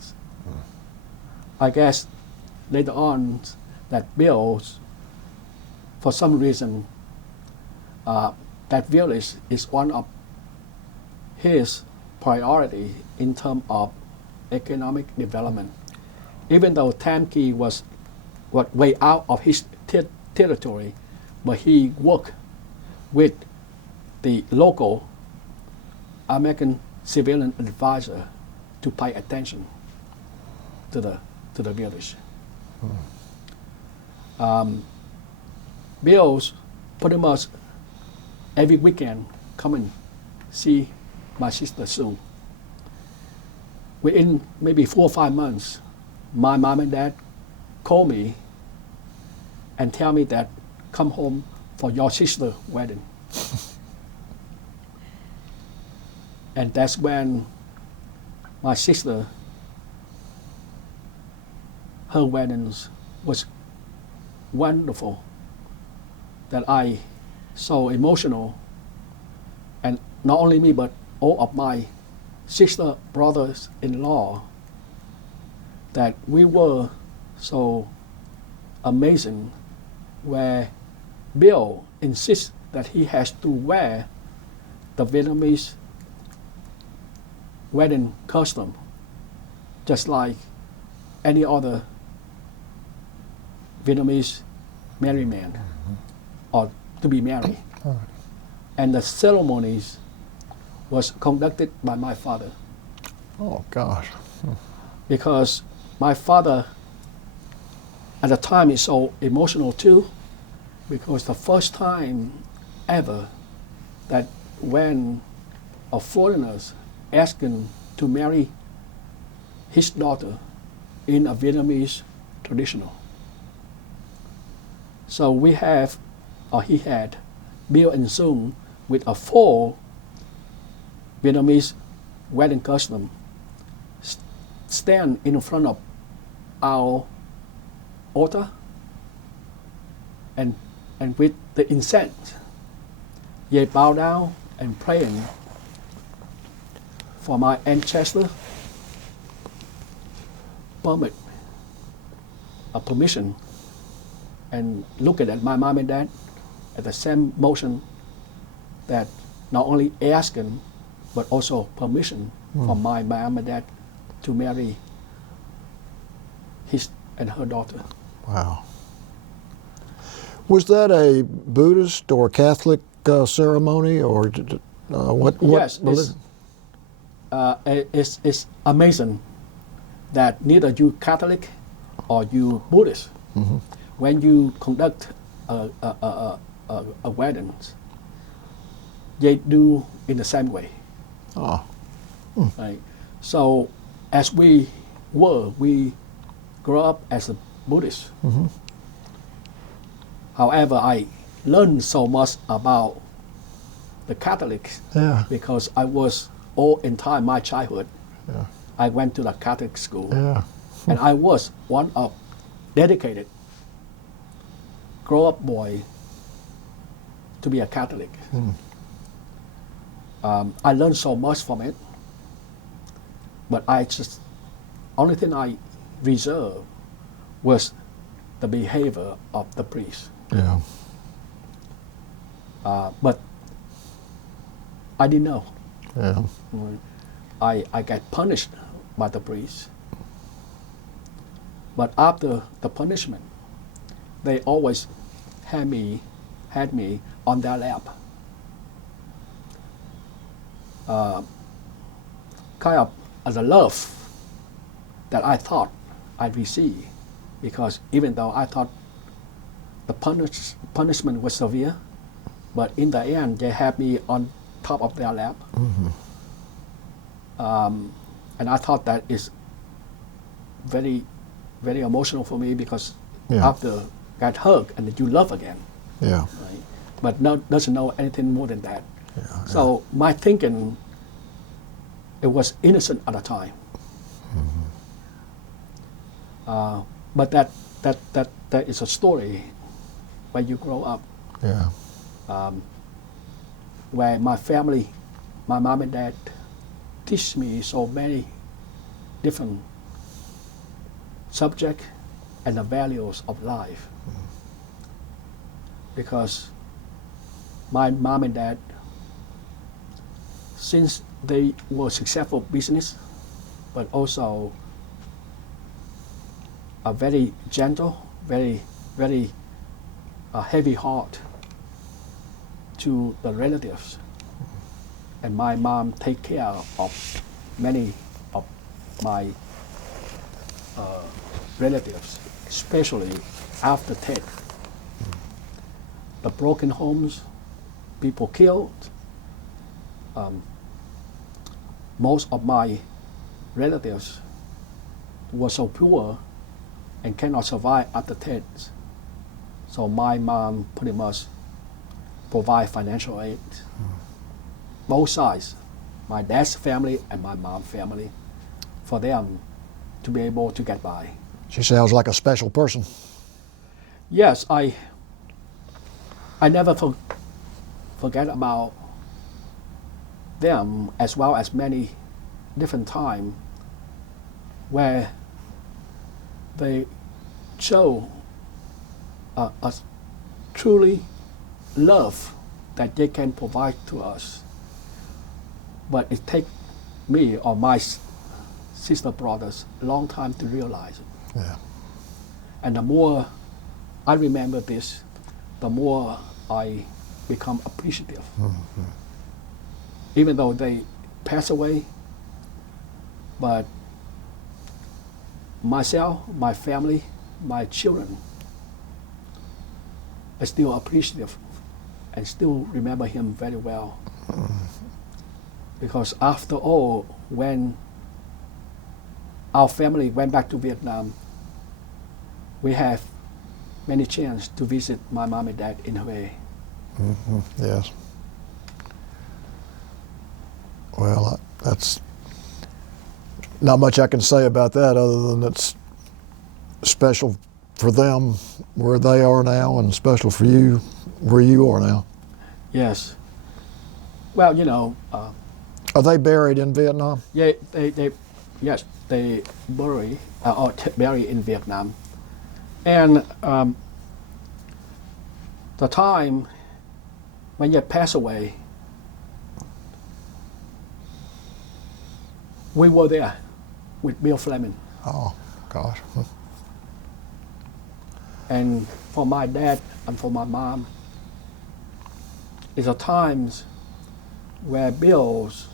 I guess later on that Bill, for some reason, that village is one of his priority in terms of economic development. Even though Tam Key was way out of his territory, but he worked with the local American civilian advisor to pay attention to the village. Bill's pretty much every weekend come and see my sister soon. Within maybe 4 or 5 months, my mom and dad call me and tell me that come home for your sister's wedding. And that's when my sister, her weddings was wonderful, that I so emotional, and not only me but all of my sister brothers-in-law, that we were so amazing, where Bill insists that he has to wear the Vietnamese wedding costume, just like any other Vietnamese married man, or to be married. And the ceremonies was conducted by my father. Oh gosh. Because my father at the time is so emotional too, because the first time ever that when a foreigner asked him to marry his daughter in a Vietnamese traditional. So we have, or he had, Bill and Sung with a full Vietnamese wedding costume stand in front of our altar, and with the incense, they bow down and praying for my ancestor permission, and looking at my mom and dad at the same motion, that not only asking but also permission for my mom and dad to marry his and her daughter. Wow. Was that a Buddhist or Catholic ceremony, or what? Yes, religion? it's amazing that neither you Catholic or you Buddhist, when you conduct a wedding, they do in the same way. Oh. Right? So as we grew up as a Buddhist. However, I learned so much about the Catholics Yeah. because I was all entire my childhood. Yeah. I went to the Catholic school, Yeah. and I was one of dedicated grow-up boy to be a Catholic. I learned so much from it, but only thing I reserved was the behavior of the priest. Yeah. But I didn't know. Yeah. I got punished by the priest. But after the punishment, they always had me on their lap. Kind of as a love that I thought I'd receive, because even though I thought the punishment was severe, but in the end they had me on top of their lap. And I thought that is very, very emotional for me, because Yeah. after got hugged and you love again, Yeah. right? But doesn't know anything more than that. Yeah. So my thinking, it was innocent at the time. But that is a story when you grow up, Yeah. where my family, my mom and dad, teach me so many different subjects and the values of life. Because my mom and dad, since they were successful business, but also a very gentle, very, very heavy heart to the relatives. And my mom take care of many of my relatives, especially after Tet. The broken homes, people killed. Most of my relatives were so poor and cannot survive after Tet. So my mom pretty much provide financial aid. Both sides, my dad's family and my mom's family, for them to be able to get by. She sounds like a special person. Yes, I never forget about them, as well as many different times where they show a truly love that they can provide to us. But it takes me or my sister brothers a long time to realize it. Yeah. And the more I remember this, the more I become appreciative. Even though they pass away, but myself, my family, my children are still appreciative and still remember him very well. Because after all, when our family went back to Vietnam, we have many chance to visit my mom and dad in Hue. Yes. Well, that's not much I can say about that, other than it's special for them where they are now, and special for you where you are now. Yes. Well, Are they buried in Vietnam? yeah, they bury in Vietnam, and the time when they pass away, we were there with Bill Fleming. Oh, gosh. And for my dad and for my mom, it's a times where Bill's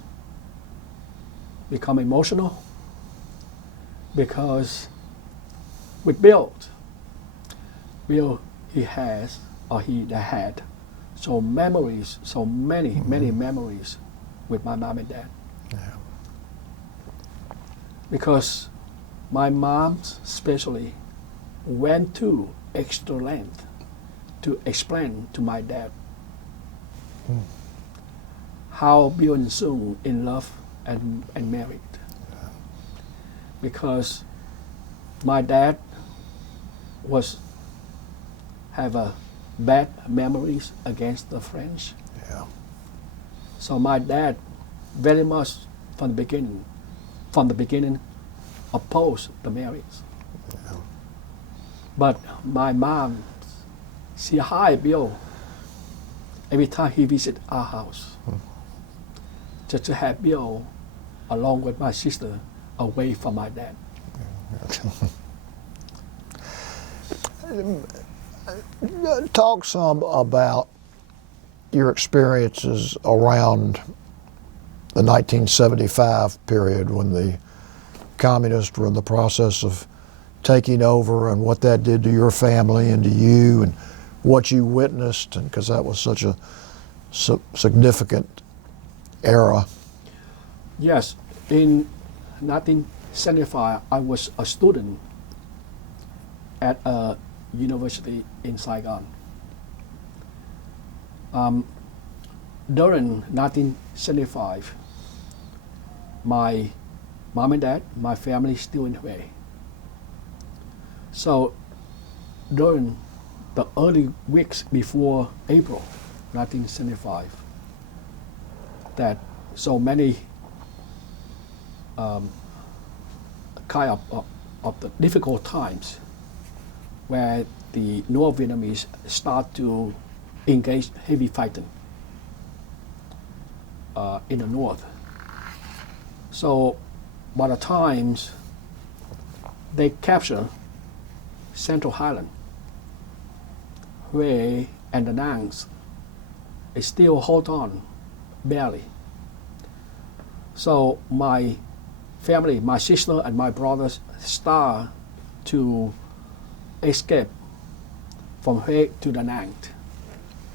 become emotional, because with Bill, he had so many memories with my mom and dad. Yeah. Because my mom especially went to extra length to explain to my dad how Bill and Sue in love and married. Because my dad have a bad memories against the French. Yeah. So my dad very much from the beginning opposed the marriage. Yeah. But my mom, she hired Bill every time he visit our house, just to have Bill along with my sister away from my dad. Talk some about your experiences around the 1975 period when the communists were in the process of taking over, and what that did to your family and to you, and what you witnessed, and because that was such a significant era. Yes, in 1975, I was a student at a university in Saigon. During 1975, my mom and dad, my family still in Hue. So during the early weeks before April 1975, that so many kind of the difficult times where the North Vietnamese start to engage heavy fighting in the north. So by the times they capture Central Highland, Hue and the Nangs, they still hold on barely. So my family, my sister and my brothers start to escape from Hue to Da Nang.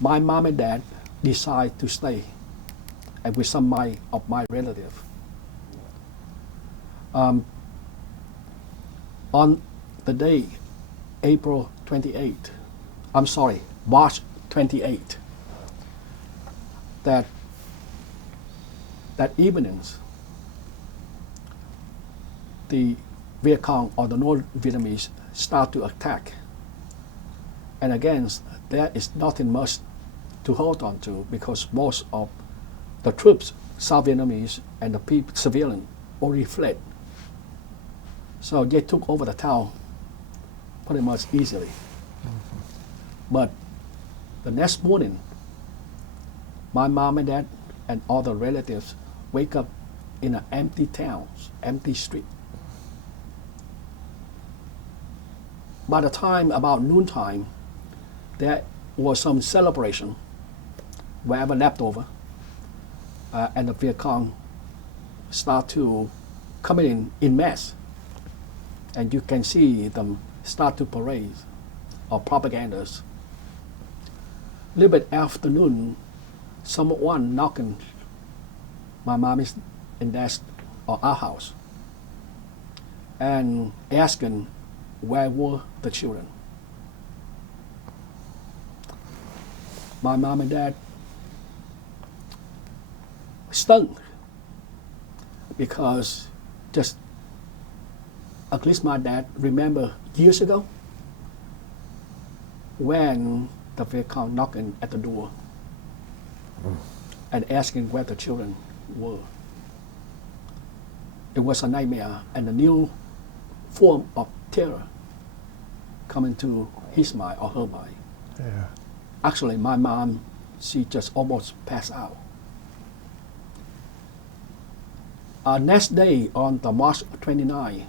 My mom and dad decide to stay and with some of my relatives. On the day, March 28, that evenings, the Viet Cong or the North Vietnamese start to attack. And again, there is nothing much to hold on to because most of the troops, South Vietnamese and the civilian, already fled. So they took over the town pretty much easily. But the next morning, my mom and dad and all the relatives wake up in an empty town, empty street. By the time about noontime, there was some celebration, wherever left over, and the Viet Cong start to come in mass, and you can see them start to parade or propagandas. A little bit afternoon, someone knocking my mommy's and dad's or our house and asking where were the children. My mom and dad stunned because just at least my dad remember years ago when the Viet Cong knocking at the door and asking where the children were. It was a nightmare and a new form of terror coming to his mind or her mind. Yeah. Actually, my mom, she just almost passed out. Next day, on the March 29,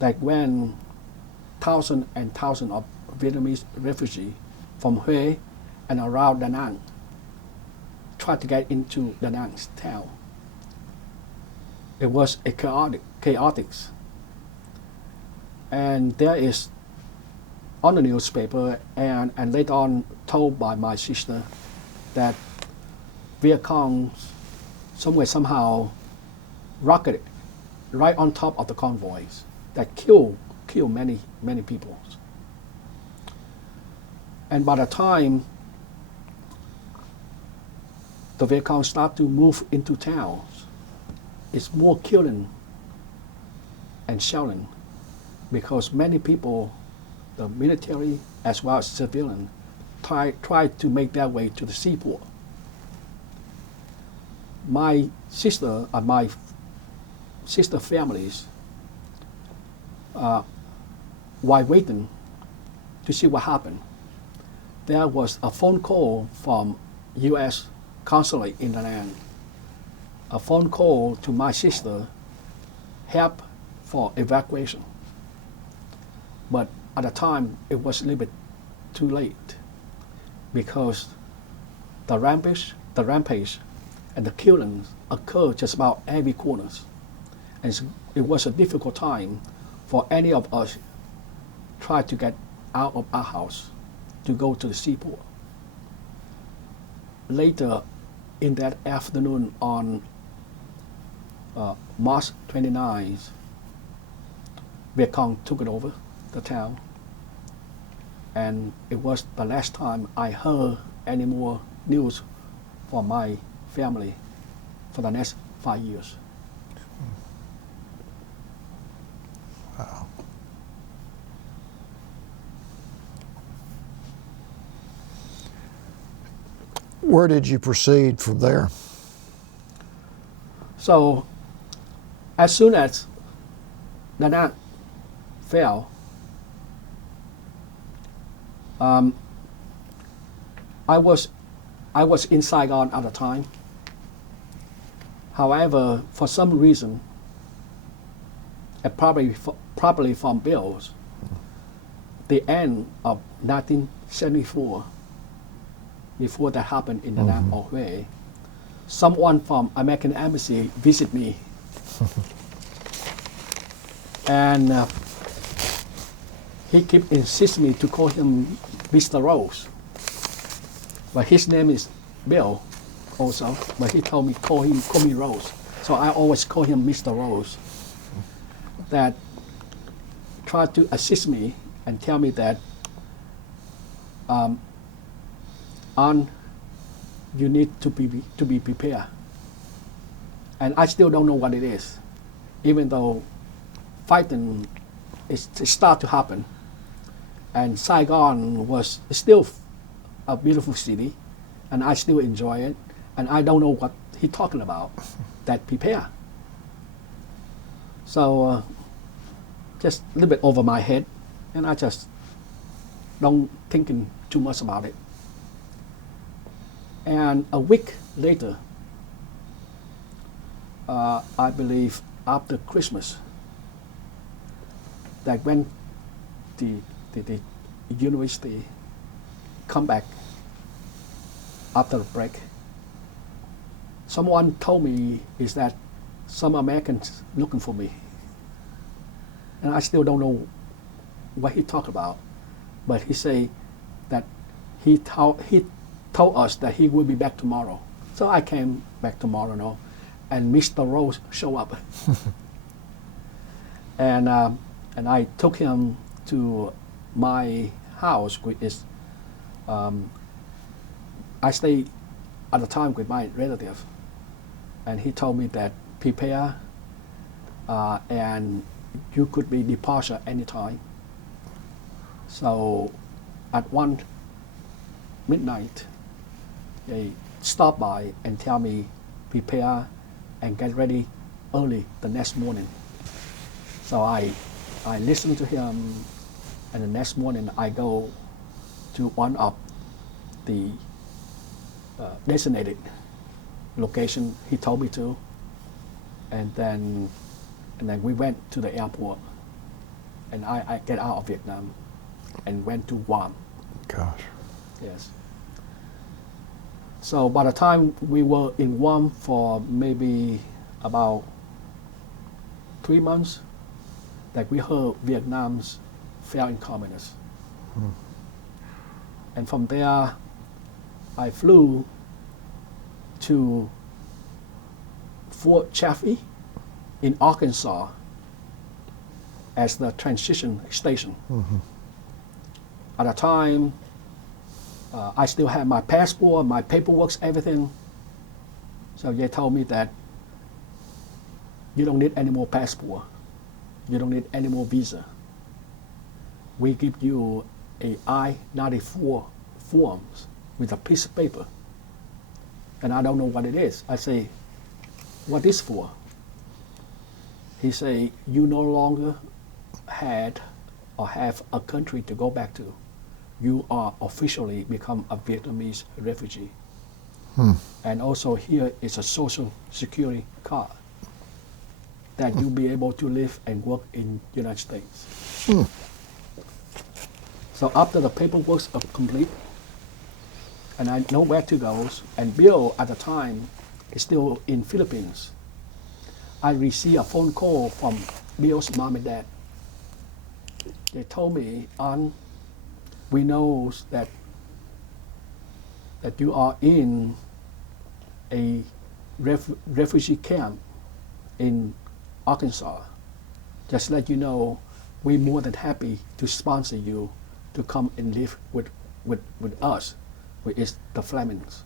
like when thousands and thousands of Vietnamese refugees from Hue and around Da Nang tried to get into Da Nang's town. It was a chaotic. And there is on the newspaper and later on told by my sister that Viet Cong somehow rocketed right on top of the convoys that killed many people. And by the time the Vietcong start to move into towns, it's more killing and shelling because many people, the military as well as civilian, try to make their way to the seaport. My sister and my sister families, while waiting to see what happened, there was a phone call from U.S. consulate in the land, a phone call to my sister, help for evacuation. But at the time, it was a little bit too late because the rampage and the killings occurred just about every corner. And it was a difficult time for any of us try to get out of our house to go to the seaport. Later in that afternoon on March 29th, Vietcong took it over the town, and it was the last time I heard any more news from my family for the next 5 years. Wow. Where did you proceed from there? So as soon as Da Nang fell, I was in Saigon at the time. However, for some reason, and probably from bills, the end of 1974, before that happened in Da Nang or Hue, someone from American Embassy visit me. And he kept insisting me to call him Mr. Rose. But his name is Bill also, but he told me call me Rose. So I always call him Mr. Rose. That tried to assist me and tell me that you need to be prepared. And I still don't know what it is, even though fighting is start to happen. And Saigon was still a beautiful city, and I still enjoy it. And I don't know what he's talking about, that prepare. So just a little bit over my head, and I just don't thinking too much about it. And a week later, I believe after Christmas, that when the university come back after the break, someone told me is that some Americans looking for me. And I still don't know what he talked about, but he say that he told us that he will be back tomorrow. So I came back tomorrow, no, and Mr. Rose showed up. And I took him to my house, which is, I stayed at the time with my relative, and he told me that prepare, and you could be departure anytime. So at 1 midnight, they stopped by and tell me prepare and get ready early the next morning. So I listened to him, and the next morning I go to one of the designated location he told me to, and then we went to the airport, and I get out of Vietnam and went to Guam. Gosh. Yes. So by the time we were in Guam for maybe about 3 months, that we heard Vietnam's fell in communism. And from there, I flew to Fort Chaffee in Arkansas as the transition station. At the time, I still had my passport, my paperwork, everything, So they told me that you don't need any more passport. You don't need any more visa. We give you a I-94 forms with a piece of paper. And I don't know what it is. I say, what is for? He say, you no longer had or have a country to go back to. You are officially become a Vietnamese refugee. And also here is a social security card that you'll be able to live and work in United States. So after the paperwork is complete, and I know where to go, and Bill at the time is still in Philippines, I received a phone call from Bill's mom and dad. They told me, we know that you are in a refugee camp in Arkansas. Just let you know, we're more than happy to sponsor you to come and live with us, which is the Flemings.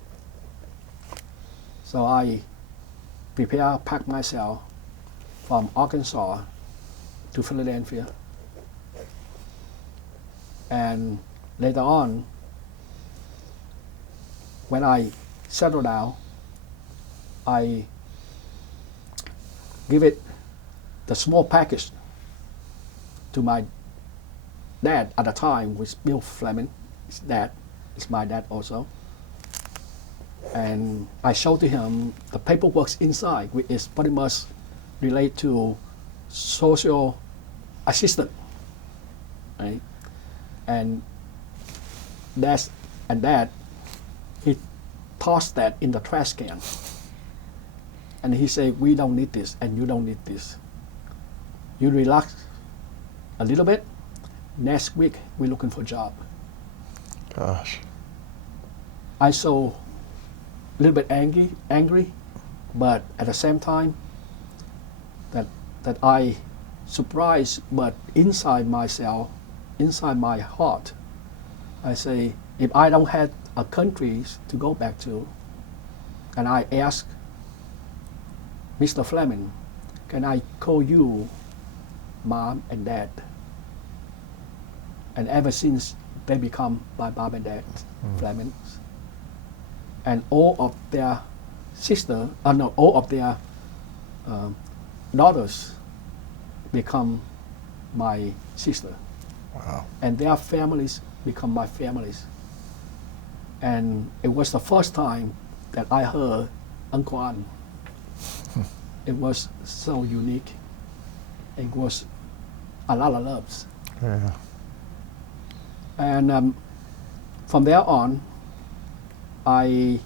So I pack myself from Arkansas to Philadelphia. And later on, when I settle down, I give it the small package to my dad at the time, which Bill Fleming, his dad, is my dad also. And I showed to him the paperwork inside, which is pretty much related to social assistance, right? And dad, he tossed that in the trash can. And he said, we don't need this and you don't need this. You relax a little bit. Next week, we're looking for a job. Gosh. I so a little bit angry, but at the same time, that I surprised, but inside myself, inside my heart, I say, if I don't have a country to go back to, and I ask Mr. Fleming, can I call you mom and dad? And ever since they become my mom and dad, Flemings, and all of their all of their daughters become my sister. Wow. And their families become my families. And it was the first time that I heard Uncle An. It was so unique. It was a lot of loves. Yeah. And from there on, I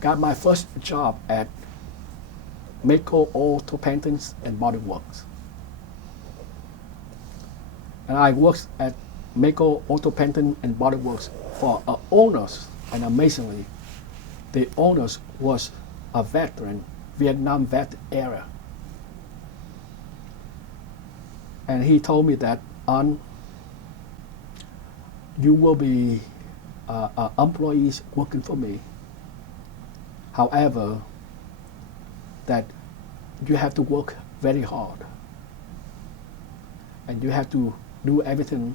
got my first job at Mako Auto Paintings and Body Works. And I worked at Mako Auto Painting and Body Works for owners, and amazingly, the owners was a veteran, Vietnam vet era. And he told me that, you will be employees working for me. However, that you have to work very hard. And you have to do everything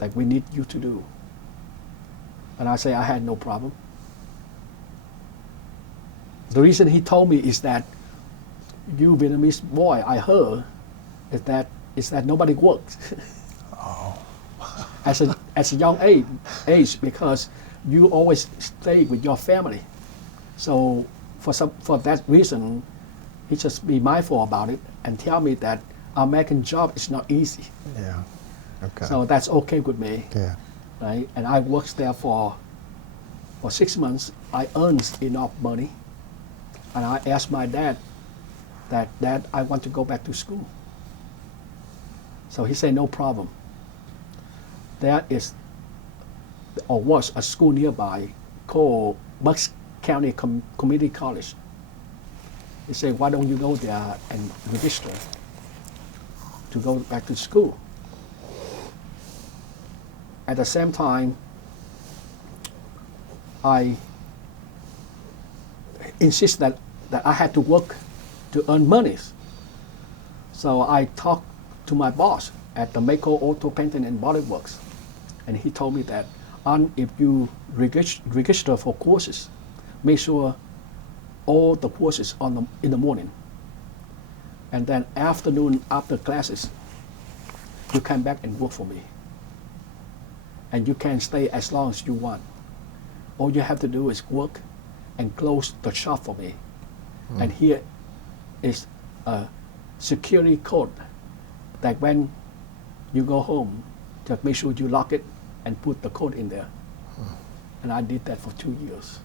that we need you to do. And I say, I had no problem. The reason he told me is that, you Vietnamese boy, I heard, is that nobody works. Oh. As a young age, because you always stay with your family. So for that reason, he just be mindful about it and tell me that American job is not easy. Yeah. Okay. So that's okay with me. Yeah. Right? And I worked there for 6 months. I earned enough money. And I asked my dad that, Dad, I want to go back to school. So he said, no problem. There is, or was, a school nearby called Bucks County Community College. He said, why don't you go there and register to go back to school? At the same time, I insist that I had to work to earn money. So I talked to my boss at the Mako Auto Painting and Body Works, and he told me that, if you register for courses, make sure all the courses in the morning, and then afternoon after classes, you come back and work for me. And you can stay as long as you want. All you have to do is work and close the shop for me. And here is a security code that when you go home, just make sure you lock it and put the code in there. And I did that for 2 years,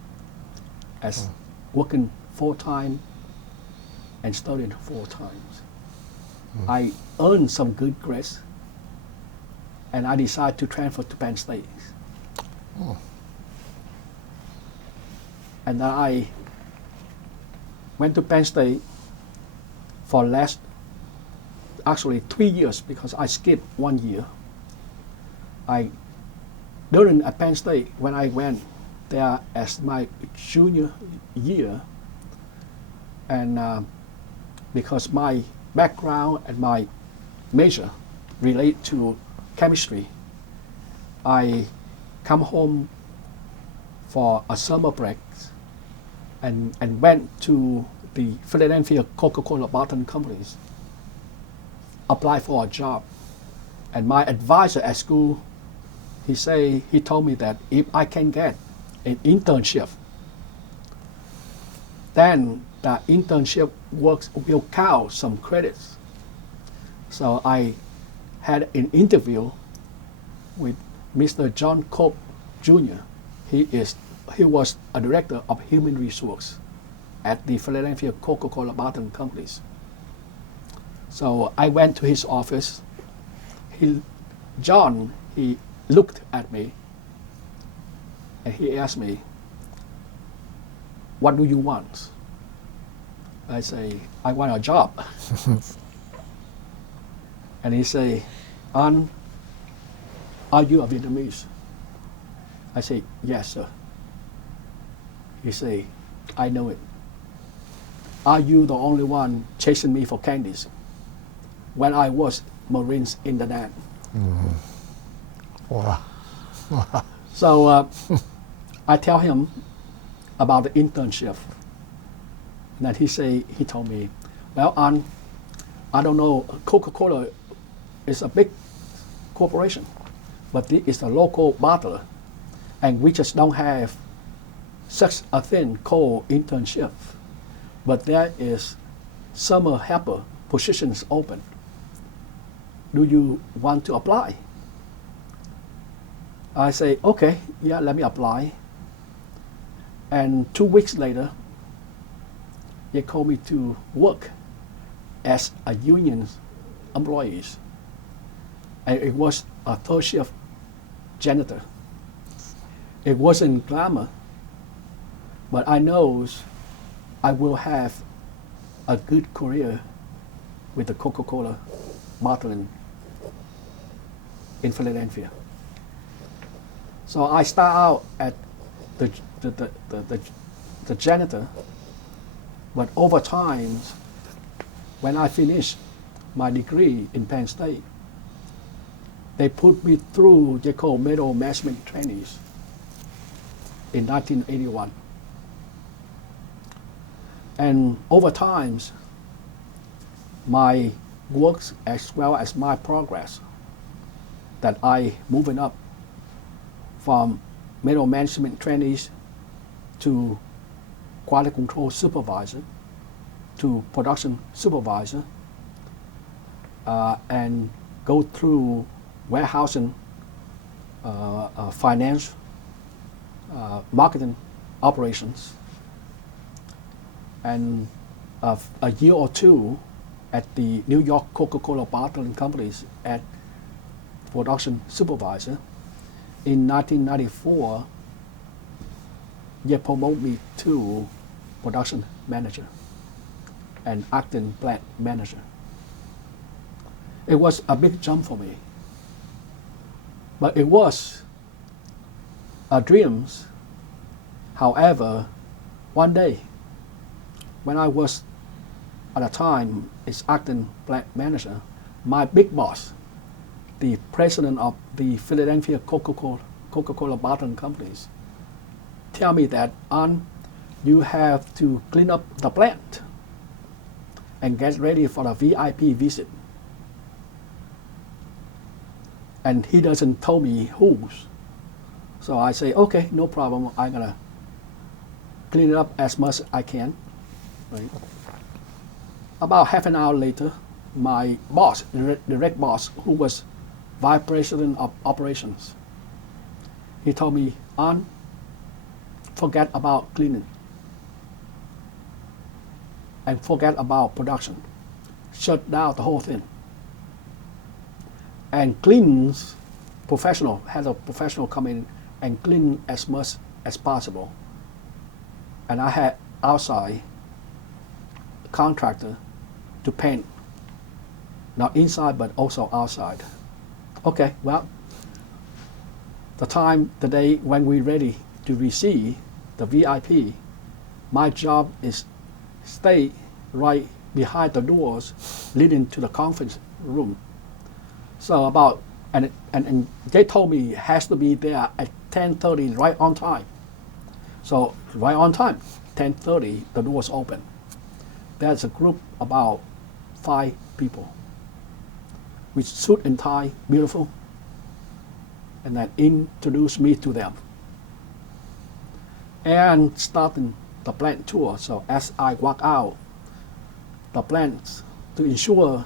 as working full-time and studying 4 times. I earned some good grades, and I decided to transfer to Penn State. And then I went to Penn State for actually 3 years, because I skipped 1 year. During at Penn State, when I went there as my junior year, and because my background and my major relate to chemistry, I come home for a summer break and went to the Philadelphia Coca-Cola Company, apply for a job. And my advisor at school, he told me that if I can get an internship, then the internship works will count some credits. So I had an interview with Mr. John Cope Jr. He was a director of human resource at the Philadelphia Coca-Cola Company. So I went to his office. John looked at me and he asked me, "What do you want?" I say, "I want a job." And he say, "Are you a Vietnamese?" I say, "Yes, sir." He say, "I know it. Are you the only one chasing me for candies when I was Marines in the land?" Wow. So I tell him about the internship. And then he told me, "Well, I don't know, Coca-Cola is a big corporation, but this is a local bottler, and we just don't have such a thing called internship. But there is summer helper positions open. Do you want to apply?" I say, "Okay, yeah, let me apply." And 2 weeks later, they called me to work as a union employee. And it was a third shift janitor. It wasn't glamour, but I know I will have a good career with the Coca-Cola bottling in Philadelphia. So I start out at the janitor, but over time, when I finished my degree in Penn State, they put me through they call middle management trainees in 1981. And over time, my works as well as my progress, that I moving up from middle management trainees to quality control supervisor to production supervisor, and go through warehousing, finance, marketing operations, and a year or two at the New York Coca-Cola Bottling Companies at production supervisor. In 1994, they promoted me to production manager and acting plant manager. It was a big jump for me, but it was a dream. However, one day when I was at the time is acting plant manager, my big boss, the president of the Philadelphia Coca-Cola bottling companies, tell me that you have to clean up the plant and get ready for a VIP visit. And he doesn't tell me whose. So I say, okay, no problem. I'm gonna clean it up as much as I can. Right? About half an hour later, my boss, the direct boss, who was vice president of operations, he told me, forget about cleaning and forget about production. Shut down the whole thing. And cleans had a professional come in and clean as much as possible. And I had outside contractor to paint, not inside but also outside. Okay, well, the day when we're ready to receive the VIP, my job is stay right behind the doors leading to the conference room. So and they told me it has to be there at 10:30, right on time. So right on time, 10:30, the doors open. There's a group about 5 people with suit and tie, beautiful, and then introduced me to them. And starting the plant tour. So as I walk out the plant to ensure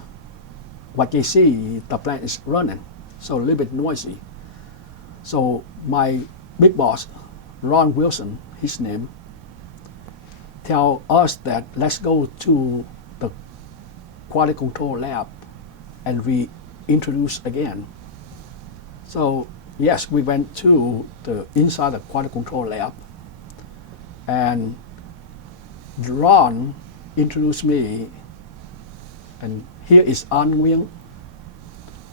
what they see, the plant is running, so a little bit noisy. So my big boss, Ron Wilson, his name, tell us that let's go to the quality control lab and reintroduce again. So yes, we went to the inside the quality control lab, and Ron introduced me, and here is Anh Nguyen,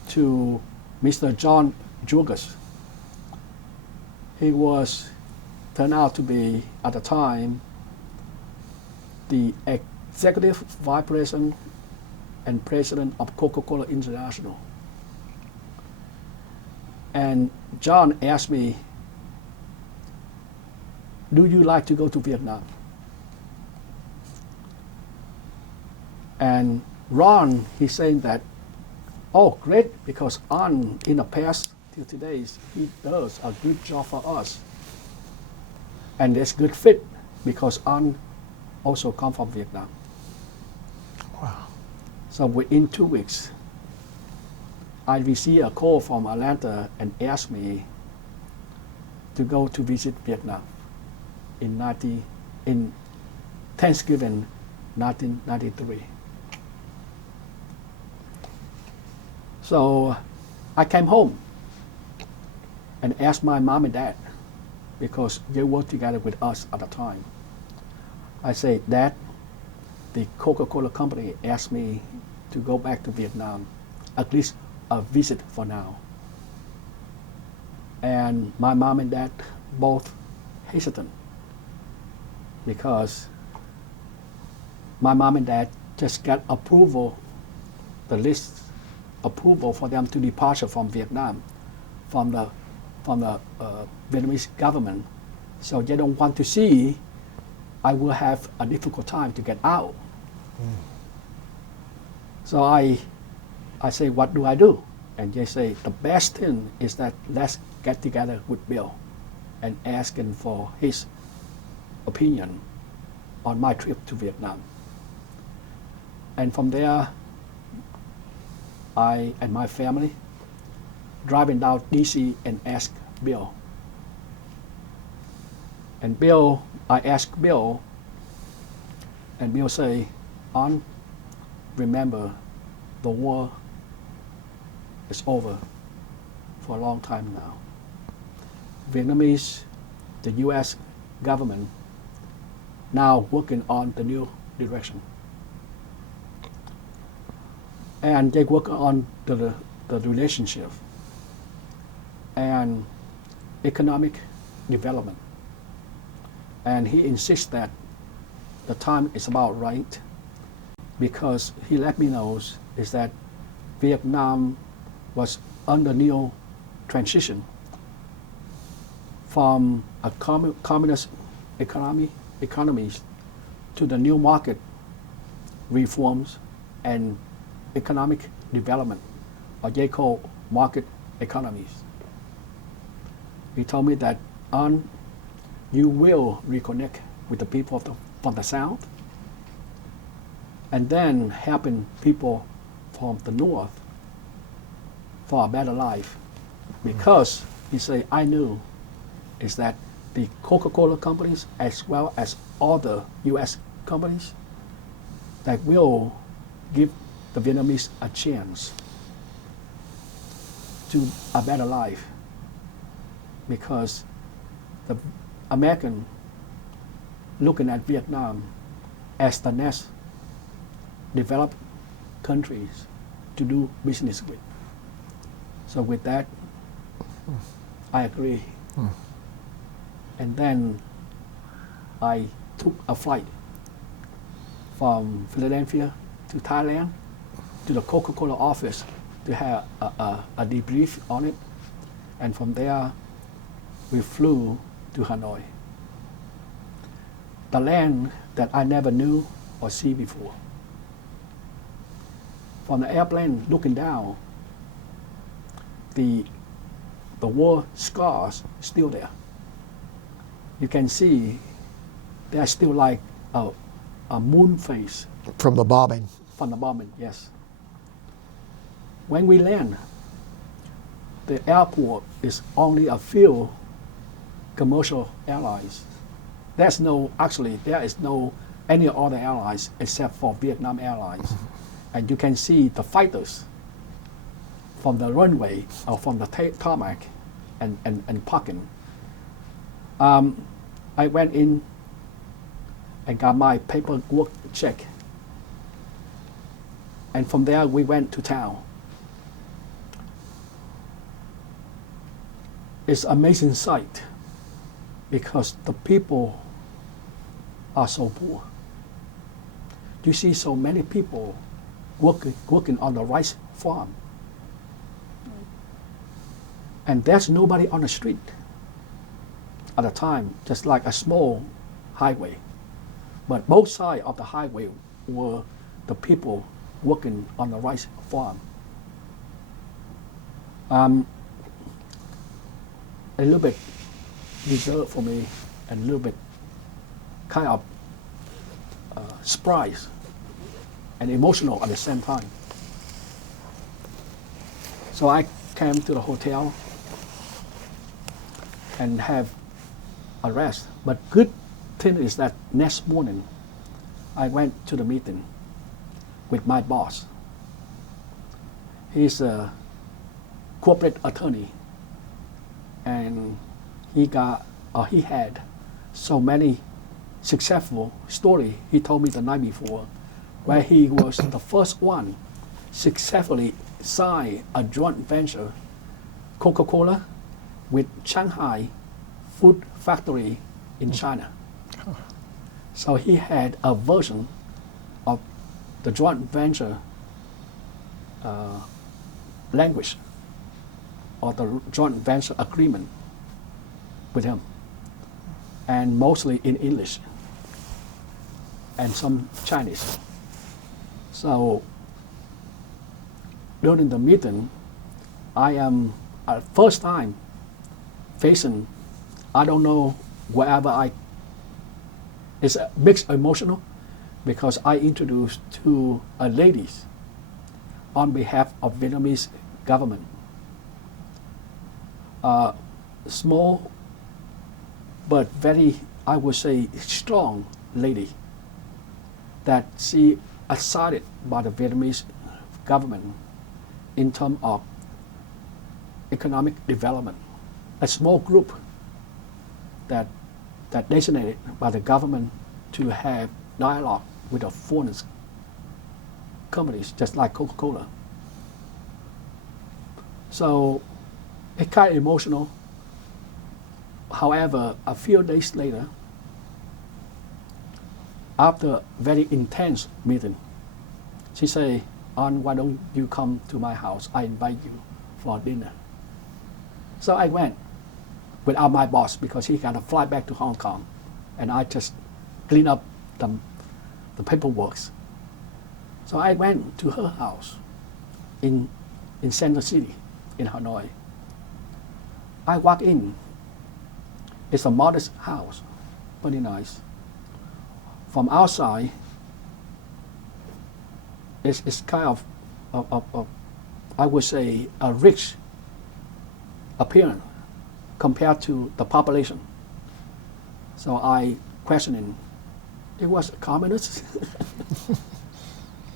to Mr. John Jurgis. He turned out to be, at the time, the executive vice president and president of Coca-Cola International. And John asked me, do you like to go to Vietnam? And Ron, he's saying that, oh, great, because Anh, in the past till today, he does a good job for us. And it's good fit, because Anh also come from Vietnam. Wow. So within 2 weeks, I received a call from Atlanta and asked me to go to visit Vietnam in Thanksgiving 1993. So I came home and asked my mom and dad, because they worked together with us at the time. I said, Dad, the Coca-Cola Company asked me to go back to Vietnam, at least a visit for now. And my mom and dad both hesitant, because my mom and dad just got approval, the list approval for them to depart from Vietnam, from the Vietnamese government. So they don't want to see I will have a difficult time to get out. So I say, what do I do? And they say, the best thing is that let's get together with Bill and ask him for his opinion on my trip to Vietnam. And from there, I and my family driving down DC and asked Bill. And Bill, I asked Bill, and Bill say, Anh, remember, the war is over for a long time now. Vietnamese, the US government, now working on the new direction. And they work on the relationship and economic development. And he insists that the time is about right, because he let me know is that Vietnam was under new transition from a communist economies to the new market reforms and economic development, or they call market economies. He told me that you will reconnect with the people from the South, and then helping people from the North for a better life. Because he said, I knew is that the Coca-Cola companies, as well as other U.S. companies, that will give the Vietnamese a chance to a better life, because the American looking at Vietnam as the next developed countries to do business with. So with that, I agree. And then I took a flight from Philadelphia to Thailand to the Coca-Cola office to have a debrief on it. And from there, we flew to Hanoi, the land that I never knew or see before. From the airplane looking down, the war scars still there. You can see there's still like a moon face. From the bombing. From the bombing, yes. When we land, the airport is only a few commercial airlines. There is no any other airlines except for Vietnam Airlines. And you can see the fighters from the runway or from the tarmac and parking. I went in and got my paperwork check. And from there, we went to town. It's an amazing sight because the people are so poor. You see so many people working on the rice farm. And there's nobody on the street at the time, just like a small highway. But both sides of the highway were the people working on the rice farm. A little bit reserved for me and a little bit kind of surprised and emotional at the same time. So I came to the hotel and have a rest. But good thing is that next morning I went to the meeting with my boss. He's a corporate attorney, and he had so many successful story. He told me the night before, where he was the first one successfully sign a joint venture, Coca-Cola, with Shanghai Food Factory in China. So he had a version of the joint venture language or the joint venture agreement with him, and mostly in English and some Chinese. So during the meeting, I am at first time facing, I don't know, wherever it's a mixed emotional, because I introduced two ladies on behalf of Vietnamese government. Small, but very, I would say, strong lady that she excited by the Vietnamese government in terms of economic development. A small group that designated by the government to have dialogue with the foreign companies, just like Coca-Cola. So it's kind of emotional. However, a few days later, after very intense meeting, she say, "An, why don't you come to my house? I invite you for dinner." So I went without my boss because he got to fly back to Hong Kong, and I just clean up the paperwork. So I went to her house in Center City in Hanoi. I walk in. It's a modest house, pretty nice. From outside, it's kind of I would say a rich appearance compared to the population. So I questioning, it was communist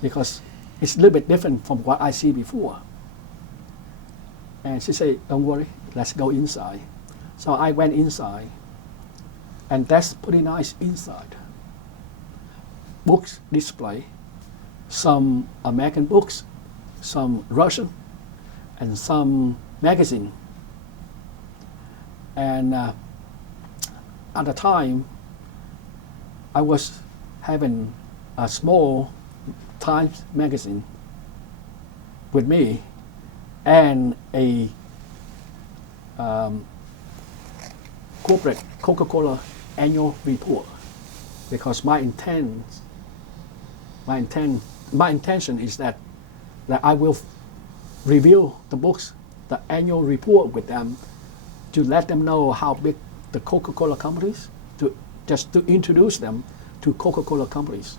because it's a little bit different from what I see before. And she said, "Don't worry, let's go inside." So I went inside, and that's pretty nice inside. Books display, some American books, some Russian, and some magazine. And at the time, I was having a small Times magazine with me and a corporate Coca-Cola annual report, because my intention is that I will review the books, the annual report with them, to let them know how big the Coca-Cola companies, to introduce them to Coca-Cola companies.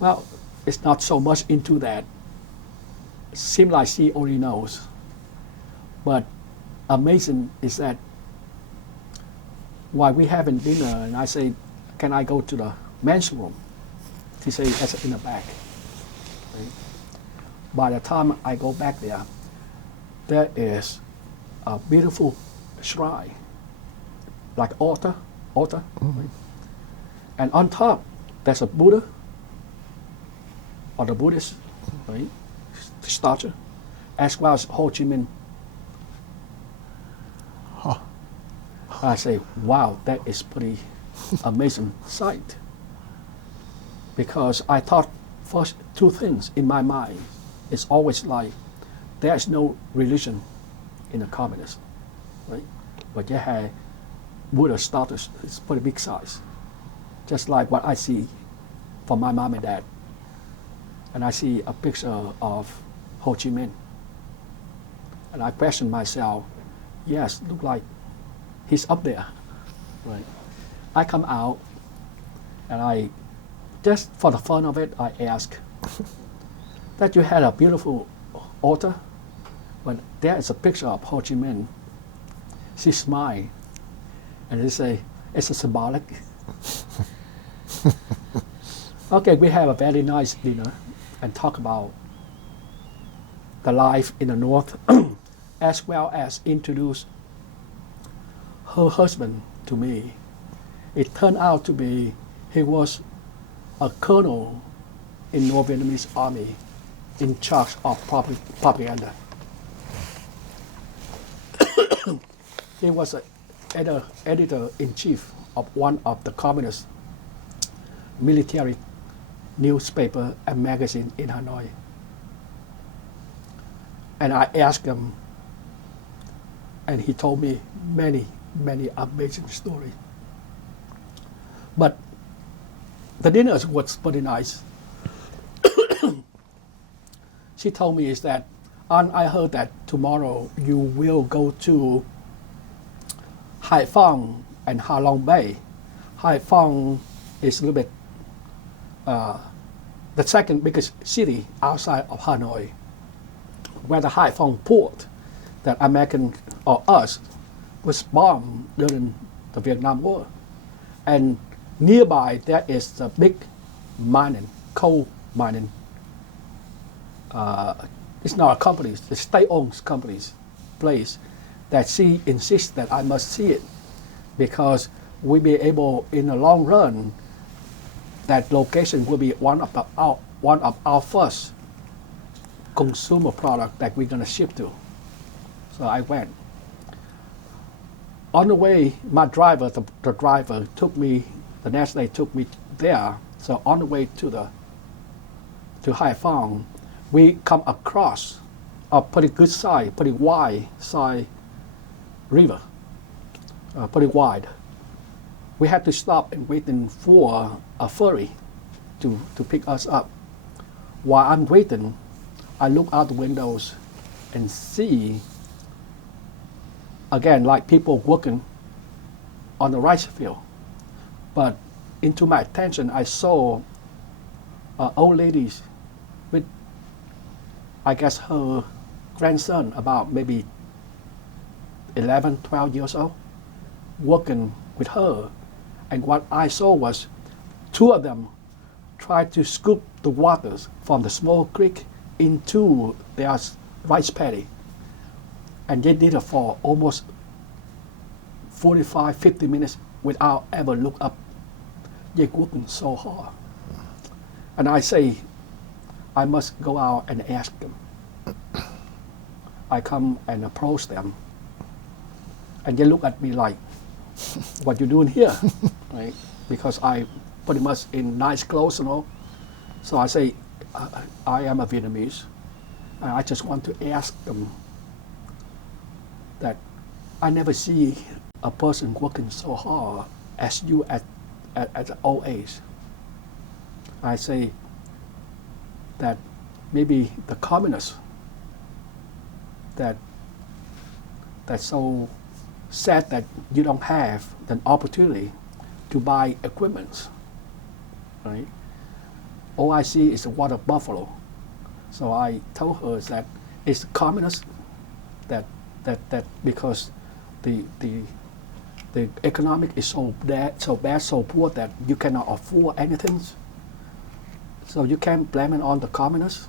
Well, it's not so much into that. It seems like she already knows. But amazing is that while we having dinner, and I say, "Can I go to the men's room?" She say, "That's in the back." Right? By the time I go back there is a beautiful shrine, like altar, right? And on top there's a Buddha or the Buddhist, right, statue, as well as Ho Chi Minh. Huh. I say, wow, that is pretty amazing sight. Because I thought first two things in my mind. It's always like, there's no religion in the communist, right? But you have Buddha status, it's pretty big size. Just like what I see from my mom and dad. And I see a picture of Ho Chi Minh. And I question myself, yes, look like he's up there, right? I come out and I, just for the fun of it, I ask that you had a beautiful altar, but there is a picture of Ho Chi Minh. She smiled and they say, it's a symbolic. Okay, we have a very nice dinner and talk about the life in the North, as well as introduce her husband to me. It turned out to be, he was a colonel in North Vietnamese army in charge of propaganda. He was an editor-in-chief of one of the communist military newspaper and magazine in Hanoi. And I asked him, and he told me many, many amazing stories. But the dinner was pretty nice. She told me is that, I heard that tomorrow you will go to Hai Phong and Ha Long Bay. Hai Phong is a little bit the second biggest city outside of Hanoi, where the Hai Phong port that American or us was bombed during the Vietnam War. And nearby there is the big mining, coal mining. It's not a company, it's a state-owned company's place that she insists that I must see it, because we'll be able, in the long run, that location will be one of our first consumer product that we're gonna ship to. So I went. On the way, my driver, the driver took me the next day took me there. So on the way to Haiphong, we come across a pretty good size, pretty wide size river, pretty wide. We had to stop and waiting for a ferry to pick us up. While I'm waiting, I look out the windows and see, again, like people working on the rice field. But into my attention, I saw old ladies with, I guess, her grandson, about maybe 11, 12 years old, working with her. And what I saw was two of them tried to scoop the waters from the small creek into their rice paddy. And they did it for almost 45, 50 minutes without ever look up. They're working so hard. And I say, I must go out and ask them. I come and approach them. And they look at me like, what you doing here? Right? Because I pretty much in nice clothes and all. So I say, I am a Vietnamese. And I just want to ask them that I never see a person working so hard as you at the old age. I say that maybe the communists that's so sad that you don't have the opportunity to buy equipment, right? All I see is a water buffalo. So I told her that it's communists that because the economic is so bad, so poor that you cannot afford anything. So you can't blame it on the communists.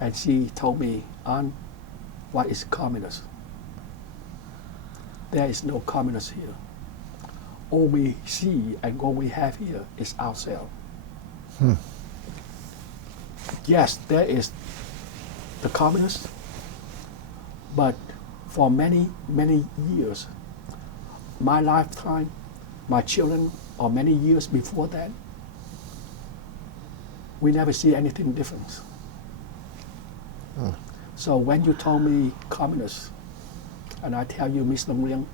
And she told me, Aunt, what is communist? There is no communist here. All we see and all we have here is ourselves. Yes, there is the communist, but for many, many years, my lifetime, my children, or many years before that, we never see anything different. So when you told me communist, and I tell you, Mr. Nguyen,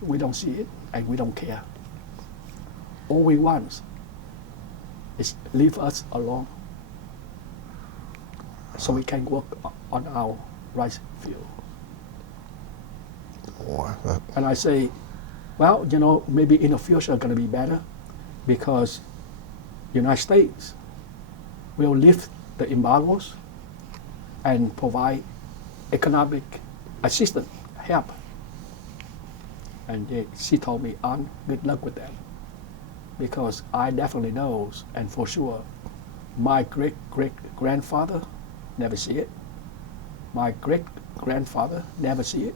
we don't see it and we don't care. All we want is leave us alone so we can work on our rice field. And I say, well, you know, maybe in the future it's going to be better because United States will lift the embargoes and provide economic assistance, help. And she told me, Aunt, good luck with that. Because I definitely know, and for sure, my great-great-grandfather never see it. My great-grandfather never see it.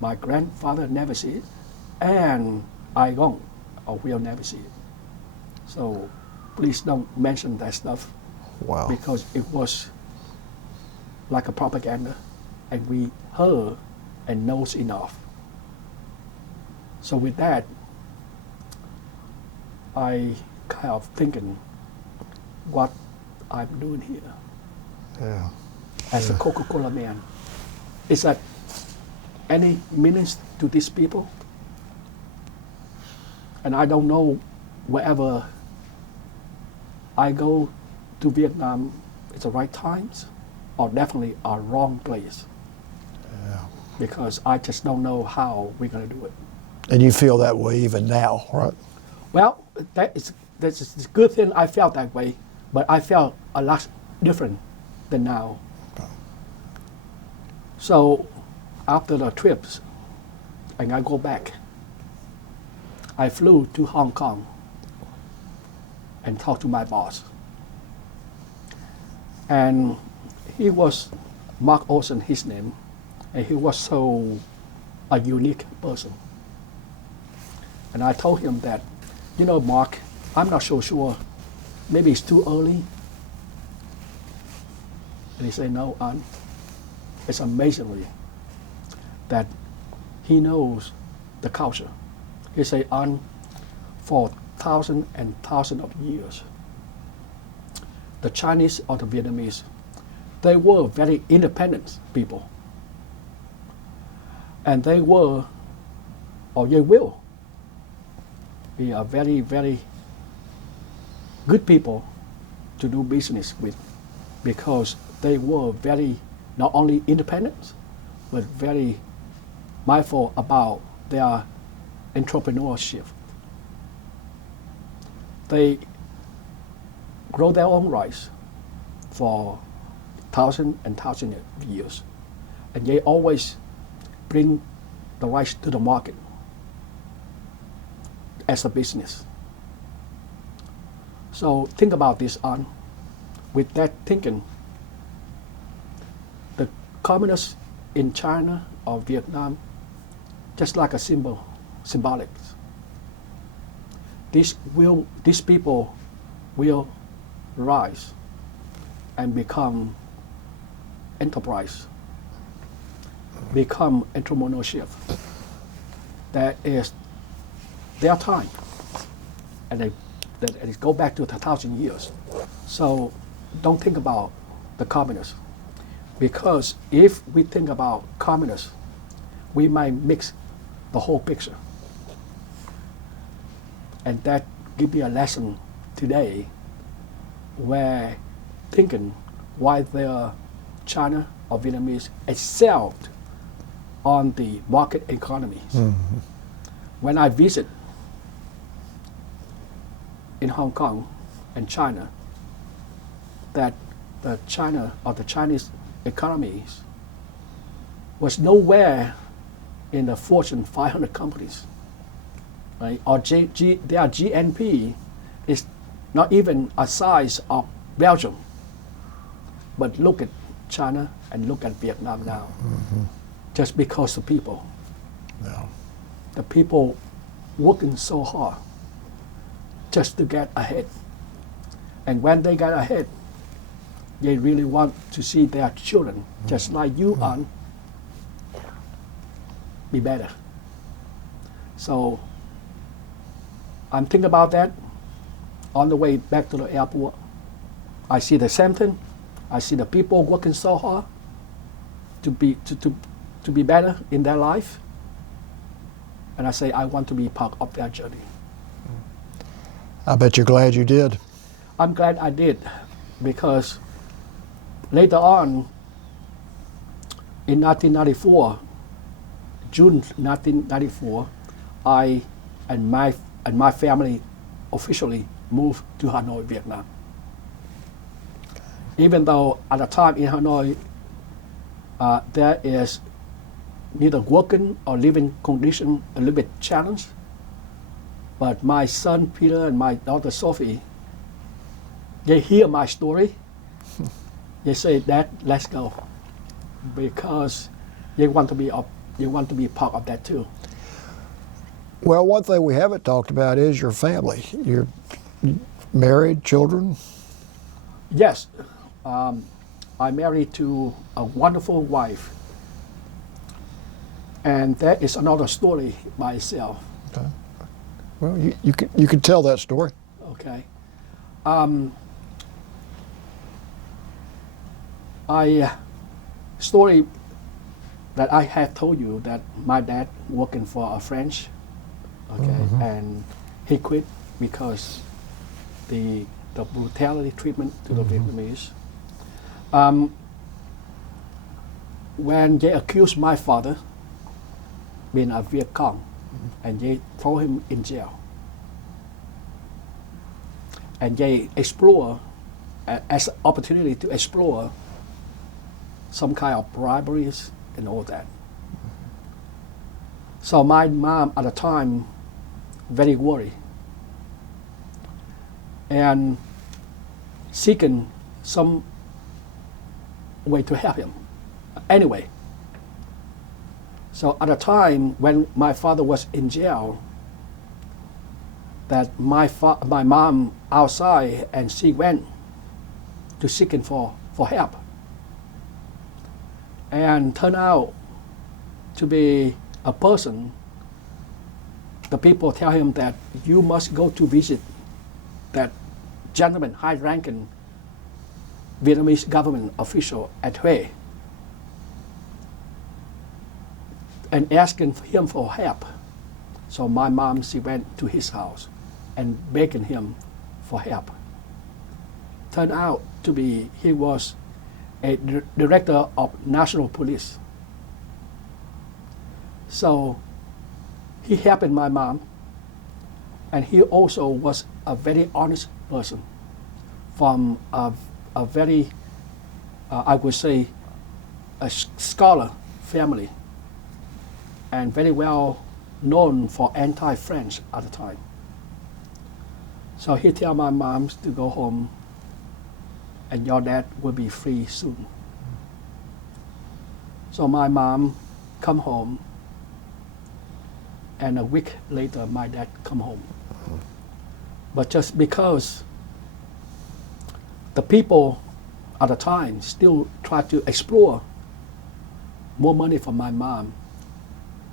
My grandfather never see it. And I won't or will never see it. So please don't mention that stuff. Wow. Because it was like a propaganda, and we heard and knows enough. So with that, I kind of thinking what I'm doing here. Yeah. As a Coca-Cola man. Is that any meanings to these people? And I don't know wherever I go to Vietnam, it's the right times or definitely a wrong place. Yeah. Because I just don't know how we're going to do it. And you feel that way even now, right? Well, that's a good thing I felt that way, but I felt a lot different than now. Okay. So after the trips, and I go back, I flew to Hong Kong and talked to my boss. And he was Mark Olson, his name, and he was so a unique person. And I told him that, you know, Mark, I'm not so sure. Maybe it's too early. And he said, no, Aunt, it's amazingly that he knows the culture. He said, Aunt, for thousands and thousands of years. The Chinese or the Vietnamese, they were very independent people. And they were, or they will, be a very, very good people to do business with, because they were very, not only independent, but very mindful about their entrepreneurship. They grow their own rice for thousands and thousands of years, and they always bring the rice to the market as a business. So think about this, on. With that thinking, the communists in China or Vietnam, just like a symbolic. These people will rise and become enterprise, become entrepreneurship. That is their time, and they go back to 1,000 years. So don't think about the communists, because if we think about communists, we might mix the whole picture. And that gives me a lesson today, where thinking why the China or Vietnamese excelled on the market economies. Mm-hmm. When I visit in Hong Kong and China, that the China or the Chinese economies was nowhere in the Fortune 500 companies, right? Or their GNP is not even a size of Belgium. But look at China and look at Vietnam now. Mm-hmm. Just because the people. Yeah. The people working so hard just to get ahead. And when they get ahead, they really want to see their children, just like you are, be better. So I'm thinking about that. On the way back to the airport, I see the same thing. I see the people working so hard to be better in their life. And I say, I want to be part of their journey. I bet you're glad you did. I'm glad I did, because later on, in 1994, June 1994, I and my family officially moved to Hanoi, Vietnam. Even though at the time in Hanoi, there is neither working or living condition a little bit challenged, but my son Peter and my daughter Sophie, they hear my story. They say, "Dad, let's go," because they want to be part of that too. Well, one thing we haven't talked about is your family. You're married, children? Yes. I'm married to a wonderful wife. And that is another story by itself. Okay. Well, you can tell that story. Okay. Story that I have told you, that my dad working for a French, okay, mm-hmm. and he quit because the brutality treatment to the Vietnamese. When they accused my father being a Viet Cong, and they throw him in jail, and they explore as an opportunity to explore some kind of briberies and all that. So my mom at the time very worried and seeking some way to help him. Anyway, so at the time when my father was in jail, that my mom outside, and she went to seeking for help, and turned out to be a person the people tell him that you must go to visit that gentleman, high-ranking Vietnamese government official at Hue and asking him for help. So my mom, she went to his house and begging him for help. Turned out to be he was a director of national police. So he helped my mom, and he also was a very honest person from a very, I would say, a scholar family, and very well known for anti-French at the time. So he tell my mom to go home, and your dad will be free soon. So my mom come home, and a week later my dad come home. But just because the people at the time still try to explore more money for my mom,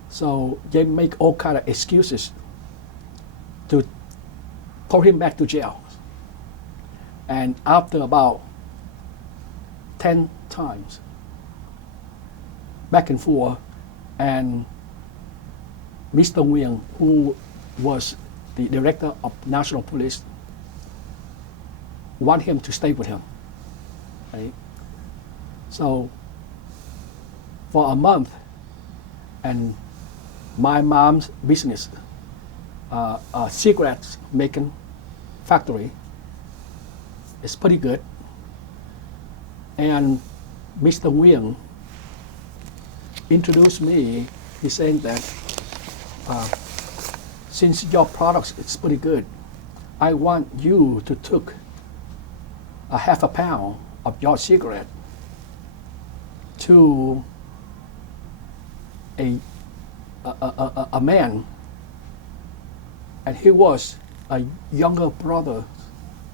so they make all kind of excuses to throw him back to jail. And after about 10 times back and forth, and Mr. Nguyen, who was the director of national police, want him to stay with him. Right? So for a month, and my mom's business, a cigarettes making factory, is pretty good. And Mr. Nguyen introduced me. He's saying that since your products is pretty good, I want you to take a half a pound of your cigarette to a man, and he was a younger brother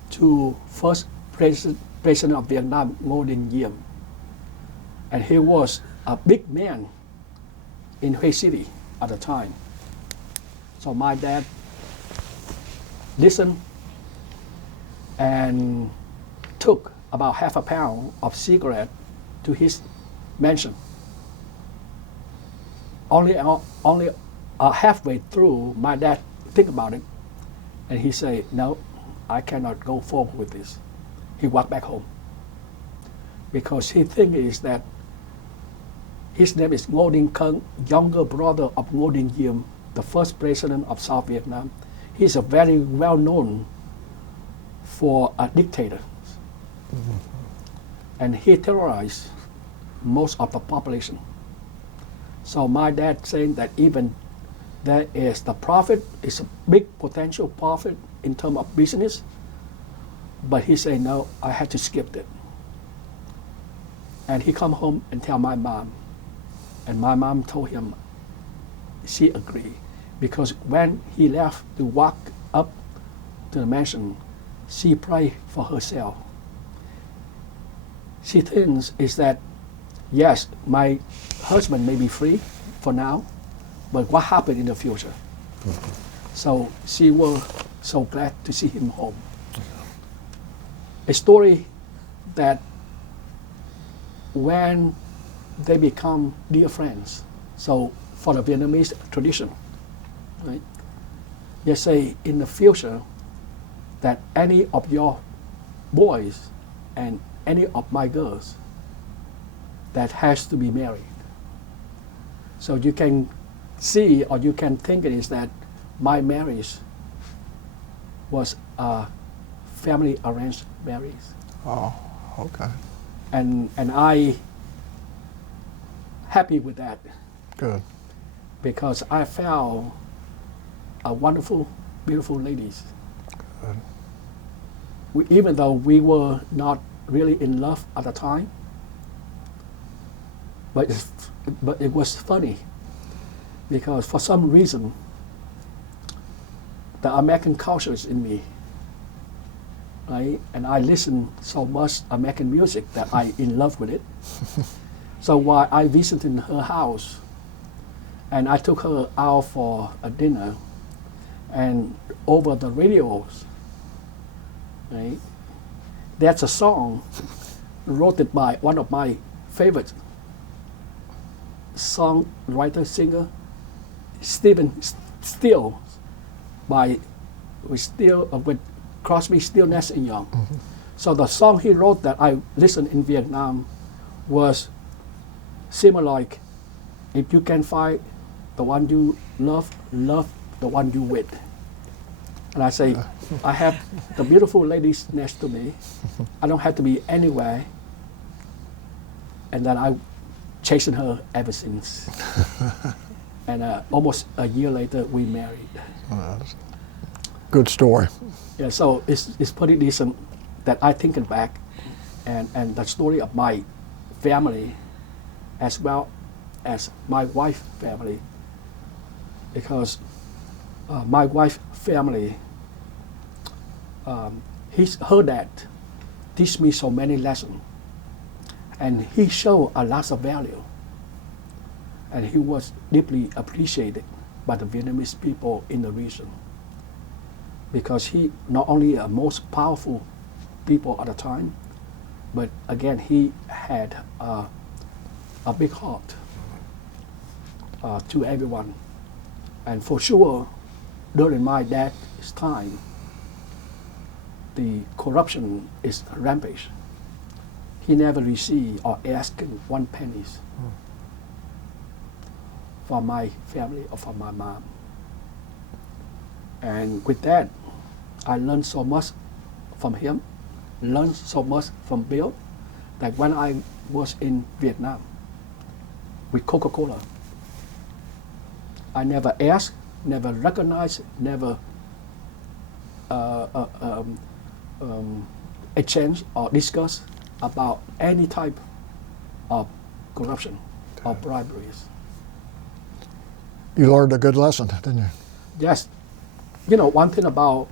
to first president of Vietnam, Nguyen, and he was a big man in Hue City at the time. So my dad listened and took about half a pound of cigarette to his mansion. Only halfway through, my dad think about it, and he say, "No, I cannot go forward with this." He walked back home because he think is that his name is Ngo Dinh Khang, younger brother of Ngo Dinh Diem, the first president of South Vietnam. He's a very well known for a dictator, and he terrorized most of the population. So my dad saying that even there is the profit, is a big potential profit in terms of business, but he said, no, I had to skip it. And he come home and tell my mom, and my mom told him she agreed, because when he left to walk up to the mansion, she prayed for herself. She thinks is that, yes, my husband may be free for now, but what happened in the future? So she was so glad to see him home. A story that when they become dear friends, so for the Vietnamese tradition, right? They say in the future that any of your boys and any of my girls that has to be married. So you can see, or you can think it is that my marriage was a family arranged marriage. Oh, okay. And I happy with that, Good. because I found a wonderful, beautiful ladies. Good. Even though we were not really in love at the time, but it was funny, because for some reason the American culture is in me, right? And I listen so much American music that I in love with it. So while I visited her house, and I took her out for a dinner, and over the radios, right? That's a song wrote by one of my favorite songwriter, singer, Stephen Steele, with Crosby, Still, Nash and Young. Mm-hmm. So the song he wrote that I listened in Vietnam was similar like, if you can find the one you love, love the one you with. And I say, I have the beautiful ladies next to me. I don't have to be anywhere. And then I chasing her ever since. And almost a year later, we married. Good story. Yeah, so it's pretty decent that I think it back, and the story of my family, as well as my wife's family, because my wife's family, her dad teach me so many lessons, and he showed a lot of value, and he was deeply appreciated by the Vietnamese people in the region, because he not only a most powerful people at the time, but again he had a big heart to everyone. And for sure, during my dad's time, the corruption is rampant. He never received or asked 1 penny for my family or for my mom. And with that, I learned so much from him, learned so much from Bill, that when I was in Vietnam with Coca-Cola, I never asked, never recognized, never exchange or discuss about any type of corruption or briberies. You learned a good lesson, didn't you? Yes. You know, one thing about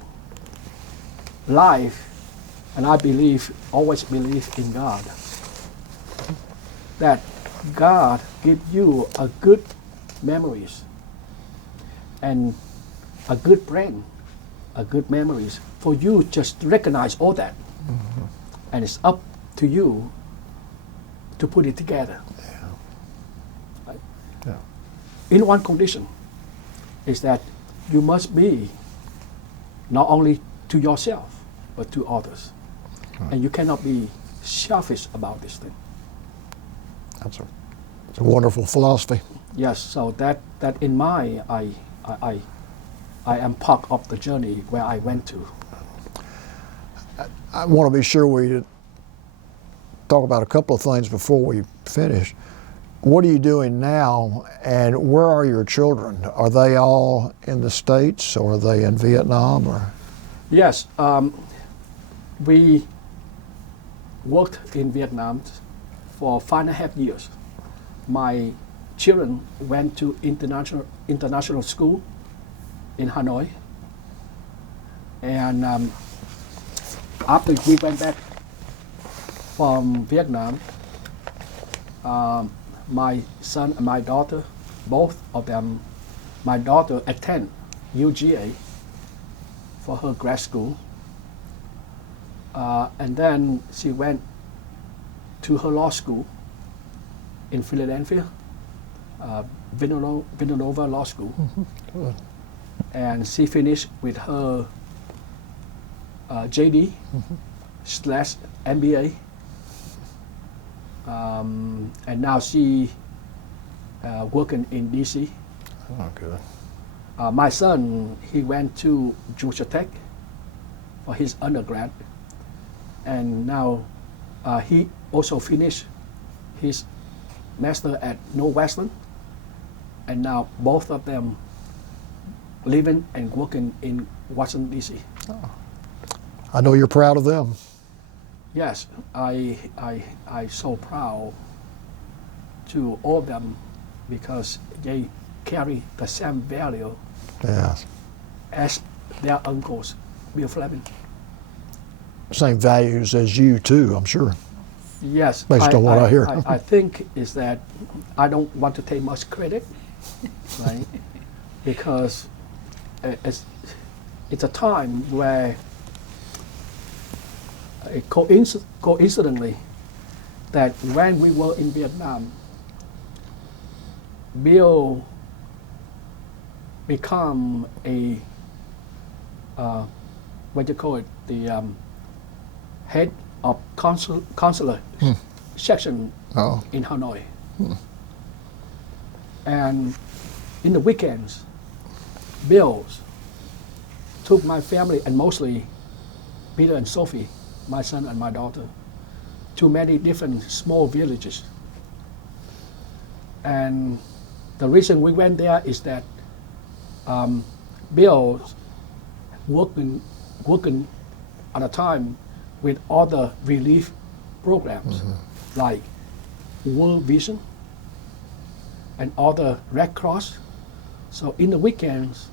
life, and I always believe in God, that God give you a good memories and a good brain, a good memories for you just to recognize all that. Mm-hmm. And it's up to you to put it together. Yeah. Right? Yeah. In one condition is that you must be not only to yourself, but to others. Right. And you cannot be selfish about this thing. That's a wonderful philosophy. Yes, so that in my, I am part of the journey where I went to. I want to be sure we talk about a couple of things before we finish. What are you doing now, and where are your children? Are they all in the States, or are they in Vietnam? Or? Yes, we worked in Vietnam for 5.5 years. My children went to international school in Hanoi, and after we went back from Vietnam, my son and my daughter, both of them, my daughter attend UGA for her grad school, and then she went to her law school in Philadelphia, Villanova Law School. Mm-hmm. And she finished with her JD / MBA. And now she working in DC. Oh, good. My son, he went to Georgia Tech for his undergrad, and now he also finished his master at Northwestern, and now both of them living and working in Washington DC. Oh. I know you're proud of them. Yes, I so proud to all of them, because they carry the same value Yes. as their uncles, Bill Fleming. Same values as you too, I'm sure. Yes, based on what I hear. I think is that I don't want to take much credit, right? Because it's a time where coincidentally that when we were in Vietnam, Bill become a what you call it, the head of consular section Oh. in Hanoi. And in the weekends, Bill took my family, and mostly Peter and Sophie, my son and my daughter, to many different small villages. And the reason we went there is that Bill working at a time with other relief programs like World Vision and other Red Cross. So in the weekends,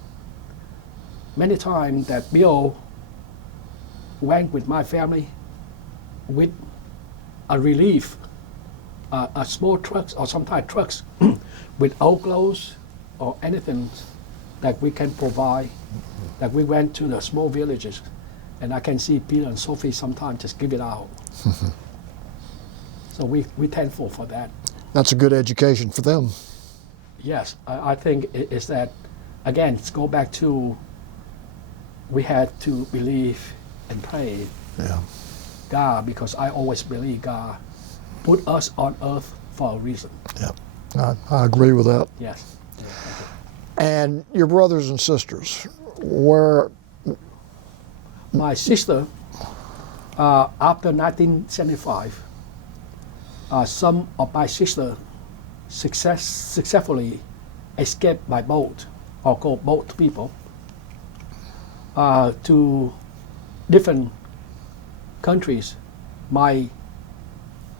many times that Bill went with my family with a relief, a small trucks or sometimes trucks with old clothes or anything that we can provide. That we went to the small villages, and I can see Peter and Sophie sometimes just give it out. So we're thankful for that. That's a good education for them. Yes, I think it's that, again, let's go back to we had to believe and pray Yeah. God, because I always believe God put us on earth for a reason. Yeah. I agree with that. Yes. And your brothers and sisters, where? My sister, after 1975, some of my sister successfully escaped by boat, or called boat people, to different countries. My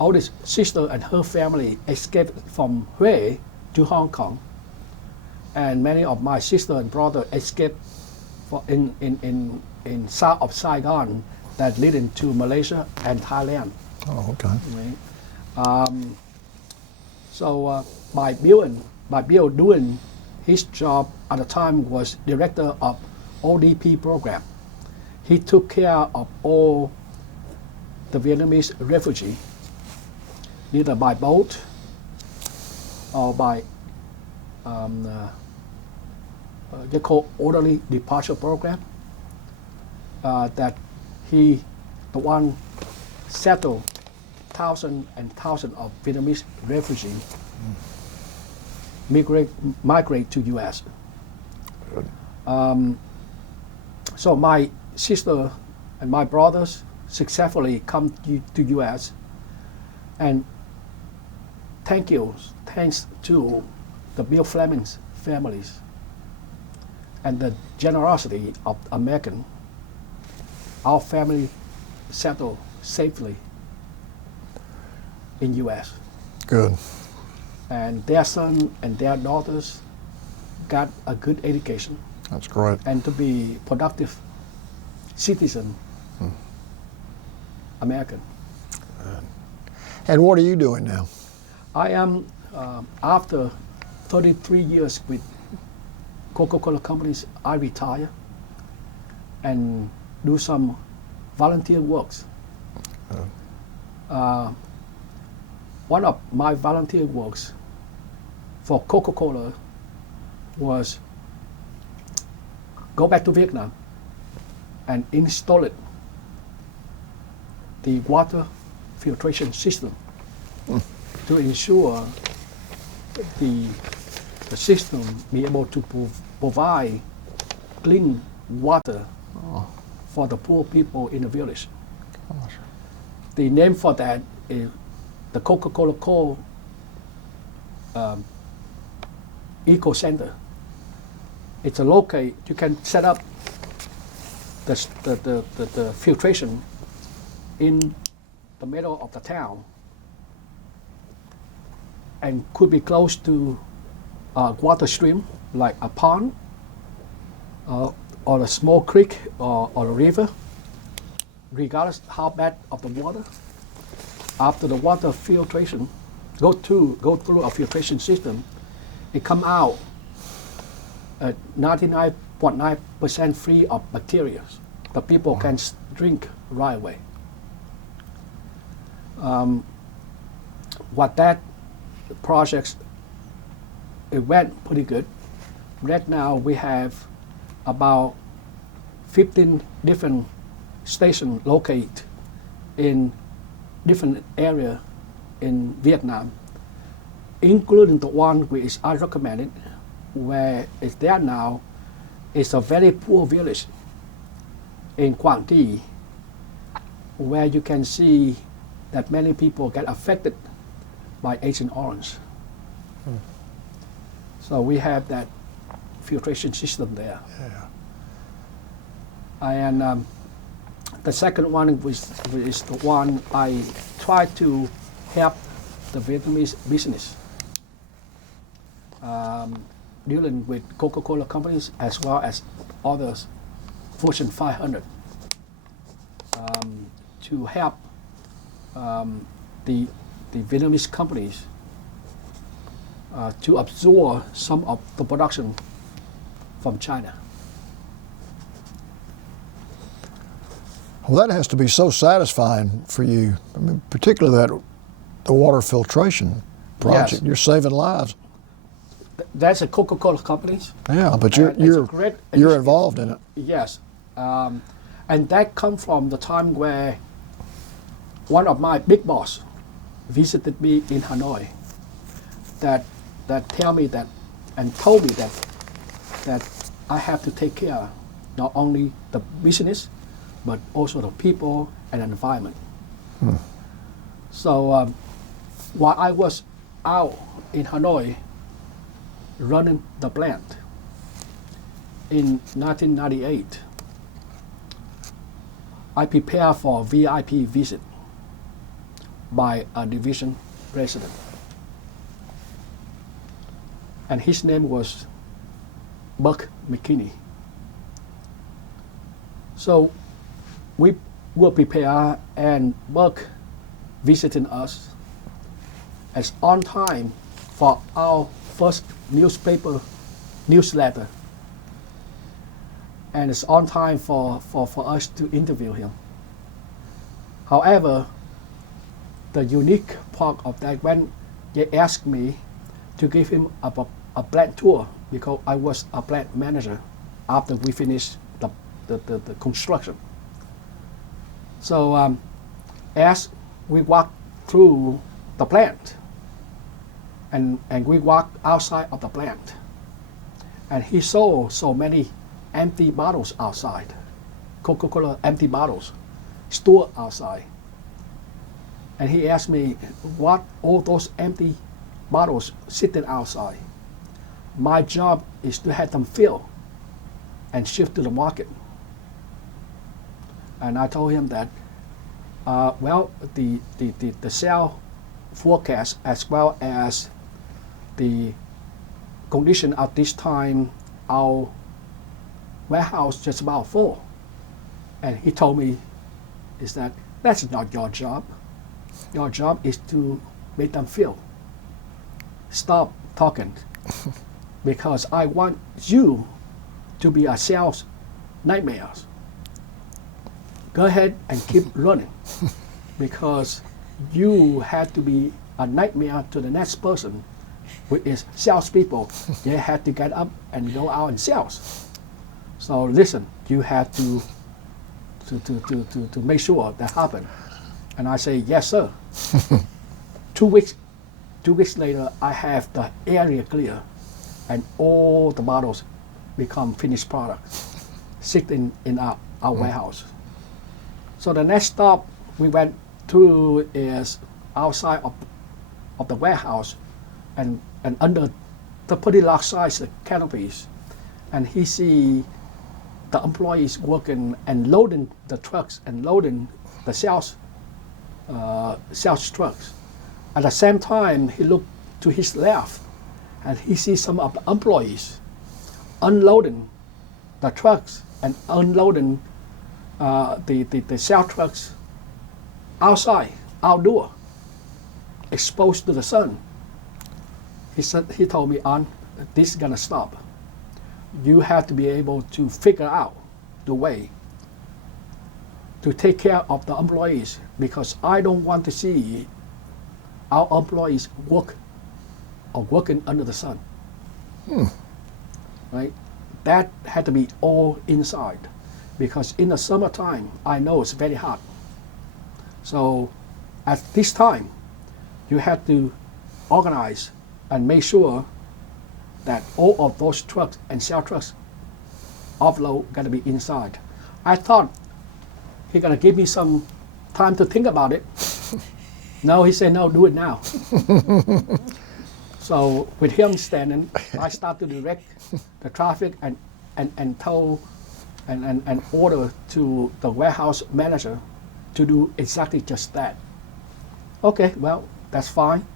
oldest sister and her family escaped from Hue to Hong Kong, and many of my sister and brother escaped in south of Saigon, that leading to Malaysia and Thailand. Oh, okay. Right? So by Bill doing his job at the time was director of ODP program. He took care of all the Vietnamese refugee, either by boat or by they call orderly departure program. That he, the one, settled thousands and thousands of Vietnamese refugees migrate to U.S. So my sister and my brothers successfully come to U.S. and thanks to the Bill Fleming's families and the generosity of American, our family settled safely in U.S. Good. And their son and their daughters got a good education That's great. and to be productive citizen American. And what are you doing now? I am, after 33 years with Coca-Cola Companies, I retire and do some volunteer works. One of my volunteer works for Coca-Cola was go back to Vietnam and install the water filtration system to ensure the system be able to provide clean water for the poor people in the village. Gosh. The name for that is the Coca-Cola Eco Center. It's a locate. You can set up the filtration in the middle of the town, and could be close to a water stream like a pond or a small creek or a river, regardless how bad of the water. After the water filtration go through a filtration system, it come out 99.9% free of bacteria. The people can drink right away. What that project, it went pretty good. Right now we have about 15 different stations located in different areas in Vietnam, including the one which I recommended, where it's there now. It's a very poor village in Quang Tri, where you can see that many people get affected by Agent Orange. So we have that filtration system there. And the second one is the one I try to help the Vietnamese business dealing with Coca-Cola companies as well as others, Fortune 500, to help the Vietnamese companies to absorb some of the production from China. Well, that has to be so satisfying for you. I mean, particularly the water filtration project. Yes. You're saving lives. That's a Coca-Cola company. Yeah, but And it's a you're great you're initiative. involved in it. Yes, and that comes from the time where one of my big boss visited me in Hanoi. That tell me that and told me that I have to take care not only the business but also the people and the environment. So while I was out in Hanoi running the plant in 1998, I prepared for a VIP visit by a division president. And his name was Buck McKinney. So we were prepared, and Buck visiting us as on time for our first newsletter, and it's on time for us to interview him. However, the unique part of that, when they asked me to give him a plant tour, because I was a plant manager after we finished the construction. So as we walked through the plant, and we walked outside of the plant, and he saw so many empty bottles outside, Coca-Cola empty bottles stored outside. And he asked me, what all those empty bottles sitting outside? My job is to have them filled and shipped to the market. And I told him that, well, the sale forecast as well as the condition at this time, our warehouse just about full. And he told me, is that that's not your job. Your job is to make them feel. Stop talking, because I want you to be a sales nightmare. Go ahead and keep running, because you have to be a nightmare to the next person, which is salespeople. They have to get up and go out and sales. So listen, you have to make sure that happen. And I say, yes, sir. 2 weeks later, I have the area clear, and all the bottles become finished products, sitting in our warehouse. So the next stop we went through is outside of the warehouse, and under the pretty large size canopies, and he see the employees working and loading the trucks and loading the sales trucks. At the same time, he looked to his left, and he sees some of the employees unloading the trucks and unloading the sales trucks outside, outdoor, exposed to the sun. He told me, "An, this is gonna stop. you have to be able to figure out the way to take care of the employees, because I don't want to see our employees working under the sun. Right? That had to be all inside, because in the summertime, I know it's very hot. So at this time, you have to organize and make sure that all of those trucks and cell trucks offload got to be inside. I thought he's gonna give me some time to think about it. No, he said, no, do it now. So with him standing, I start to direct the traffic and tell and order to the warehouse manager to do exactly just that. Okay, well, that's fine.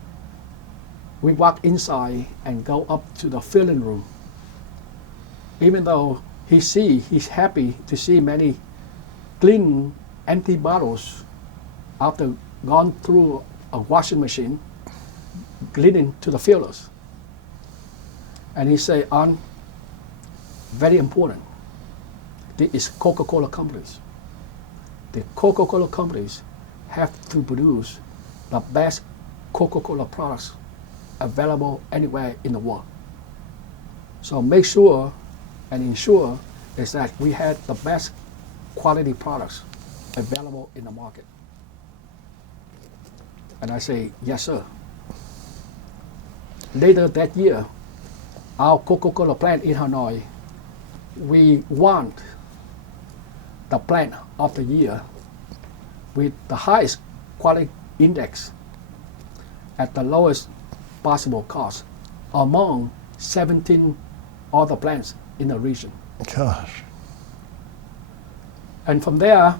We walk inside and go up to the filling room. Even though he's happy to see many clean empty bottles after gone through a washing machine, cleaning to the fillers. And he say, very important, this is Coca-Cola companies. The Coca-Cola companies have to produce the best Coca-Cola products available anywhere in the world. So make sure and ensure is that we have the best quality products available in the market. And I say, yes, sir. Later that year, our Coca-Cola plant in Hanoi, we won the plant of the year with the highest quality index at the lowest possible cost among 17 other plants in the region. Gosh. And from there,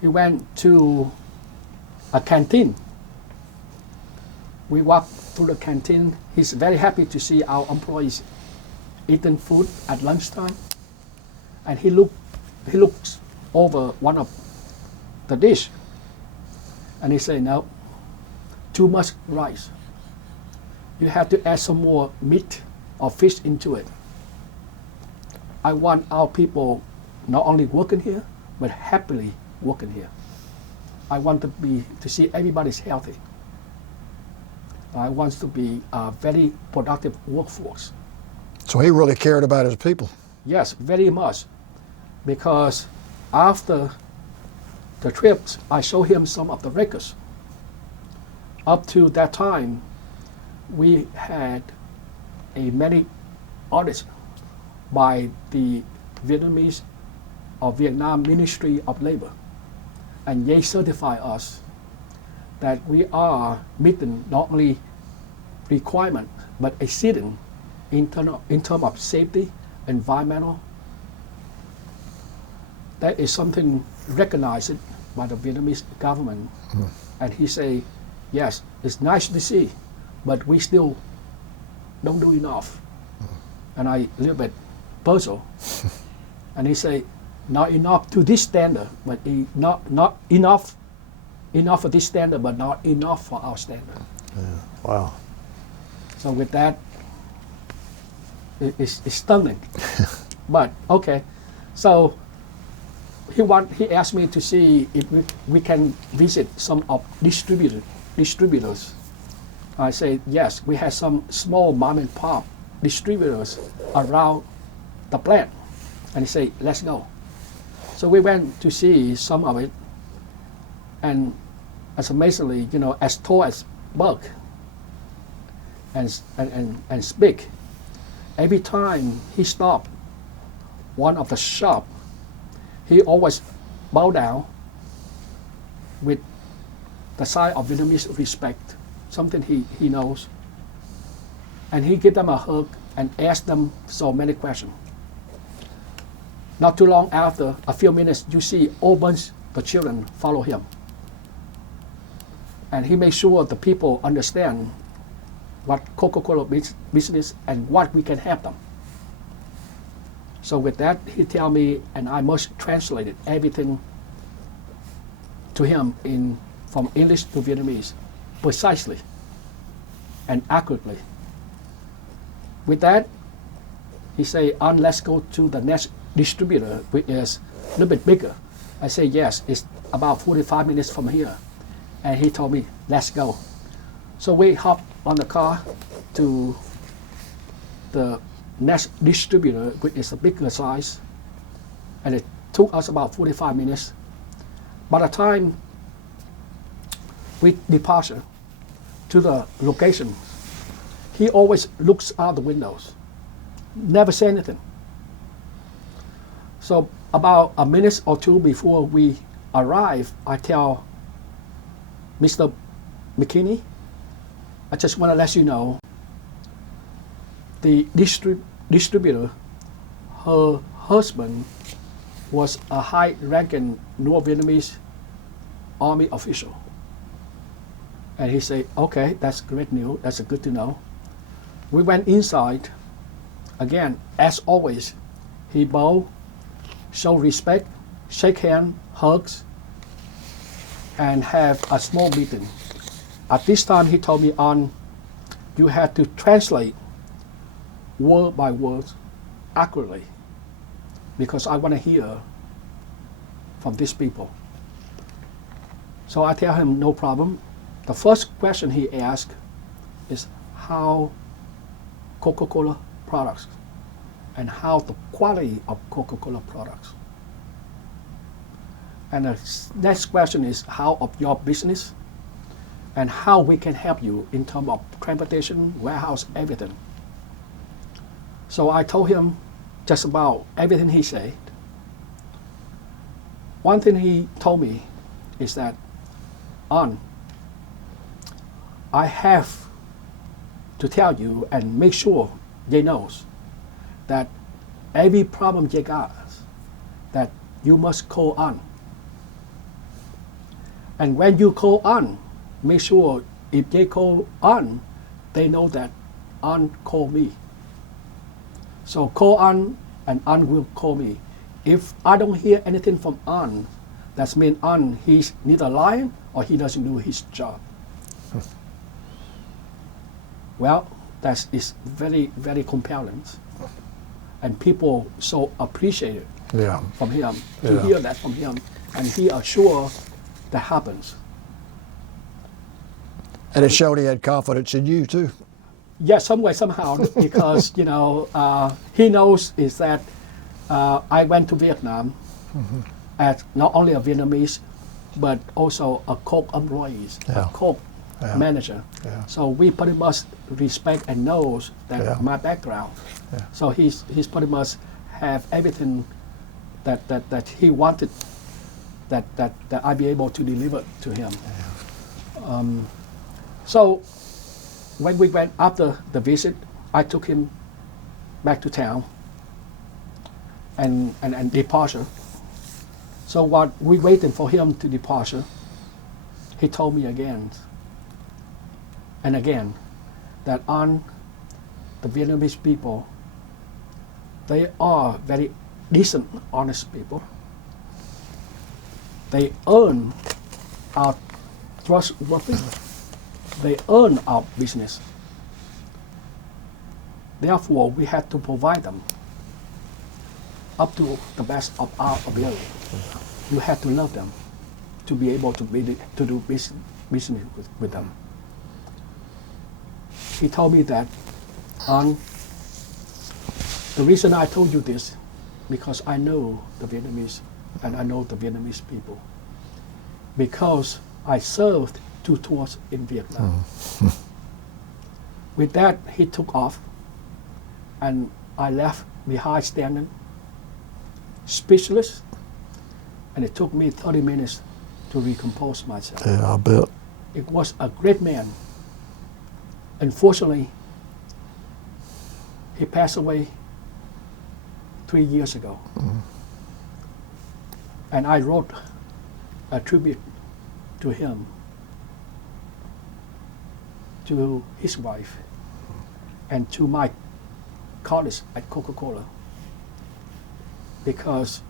he went to a canteen. We walked through the canteen. He's very happy to see our employees eating food at lunchtime. And he looks over one of the dish. And he said, no, too much rice. You have to add some more meat or fish into it. I want our people not only working here, but happily working here. I want to see everybody's healthy. I want to be a very productive workforce. So he really cared about his people. Yes, very much. Because after the trips, I showed him some of the records. Up to that time, we had many audits by the Vietnamese or Vietnam Ministry of Labor. And they certify us that we are meeting not only requirement, but exceeding in terms of safety, environmental. That is something recognized by the Vietnamese government. And he say, yes, it's nice to see, but we still don't do enough. And I a little bit puzzled. And he say, not enough to this standard, but not enough for this standard, but not enough for our standard. Yeah. Wow. So with that, it's stunning. But okay, so he asked me to see if we can visit some of distributors. I said yes. We have some small mom and pop distributors around the plant, and he said let's go. So we went to see some of it, and as amazingly, as tall as Buck and speak. Every time he stopped one of the shop, he always bow down with the sign of Vietnamese respect, something he knows. And he give them a hug and ask them so many questions. Not too long after, a few minutes, you see a whole bunch of the children follow him. And he made sure the people understand what Coca-Cola business and what we can help them. So with that, he tell me, and I must translate everything to him from English to Vietnamese, precisely and accurately. With that, He say, let's go to the next distributor, which is a little bit bigger. I say, yes, it's about 45 minutes from here. And he told me, let's go. So we hopped on the car to the next distributor, which is a bigger size. And it took us about 45 minutes. By the time we departure to the location, he always looks out the windows, never say anything. So about a minute or two before we arrive, I tell Mr. McKinney, I just want to let you know, the distributor, her husband was a high-ranking North Vietnamese army official. And he said, okay, that's great news, that's good to know. We went inside. Again, as always, he bowed, show respect, shake hands, hugs, and have a small meeting. At this time, he told me, you had to translate word by word accurately, because I want to hear from these people. So I tell him, no problem. The first question he asked is how Coca-Cola products and how the quality of Coca-Cola products. And the next question is how of your business and how we can help you in terms of transportation, warehouse, everything. So I told him just about everything he said. One thing he told me is that, I have to tell you and make sure they knows that every problem they got, that you must call on. And when you call on, make sure if they call on, they know that on call me. So call on and on will call me. If I don't hear anything from on, that means on he's neither lying or he doesn't do his job. Well, that is very, very compelling. And people so appreciate it from him, to hear that from him. And he assured that happens. And it showed he had confidence in you too. Yeah, some way, somehow, because, he knows is that I went to Vietnam as not only a Vietnamese, but also a Coke employee, a Coke manager. So we pretty much respect and knows that my background. So he's pretty much have everything that he wanted that I be able to deliver to him. So when we went after the visit, I took him back to town and departure. So while we waiting for him to departure, he told me again and again that on the Vietnamese people, they are very decent, honest people. They earn our trustworthy. They earn our business. Therefore, we have to provide them up to the best of our ability. You have to love them to be able to do business with them. He told me that, the reason I told you this, because I know the Vietnamese and I know the Vietnamese people. Because I served 2 tours in Vietnam. With that, he took off, and I left behind standing, speechless, and it took me 30 minutes to recompose myself. Yeah, I bet. It was a great man. Unfortunately, he passed away 3 years ago. And I wrote a tribute to him, to his wife, and to my colleagues at Coca-Cola. Because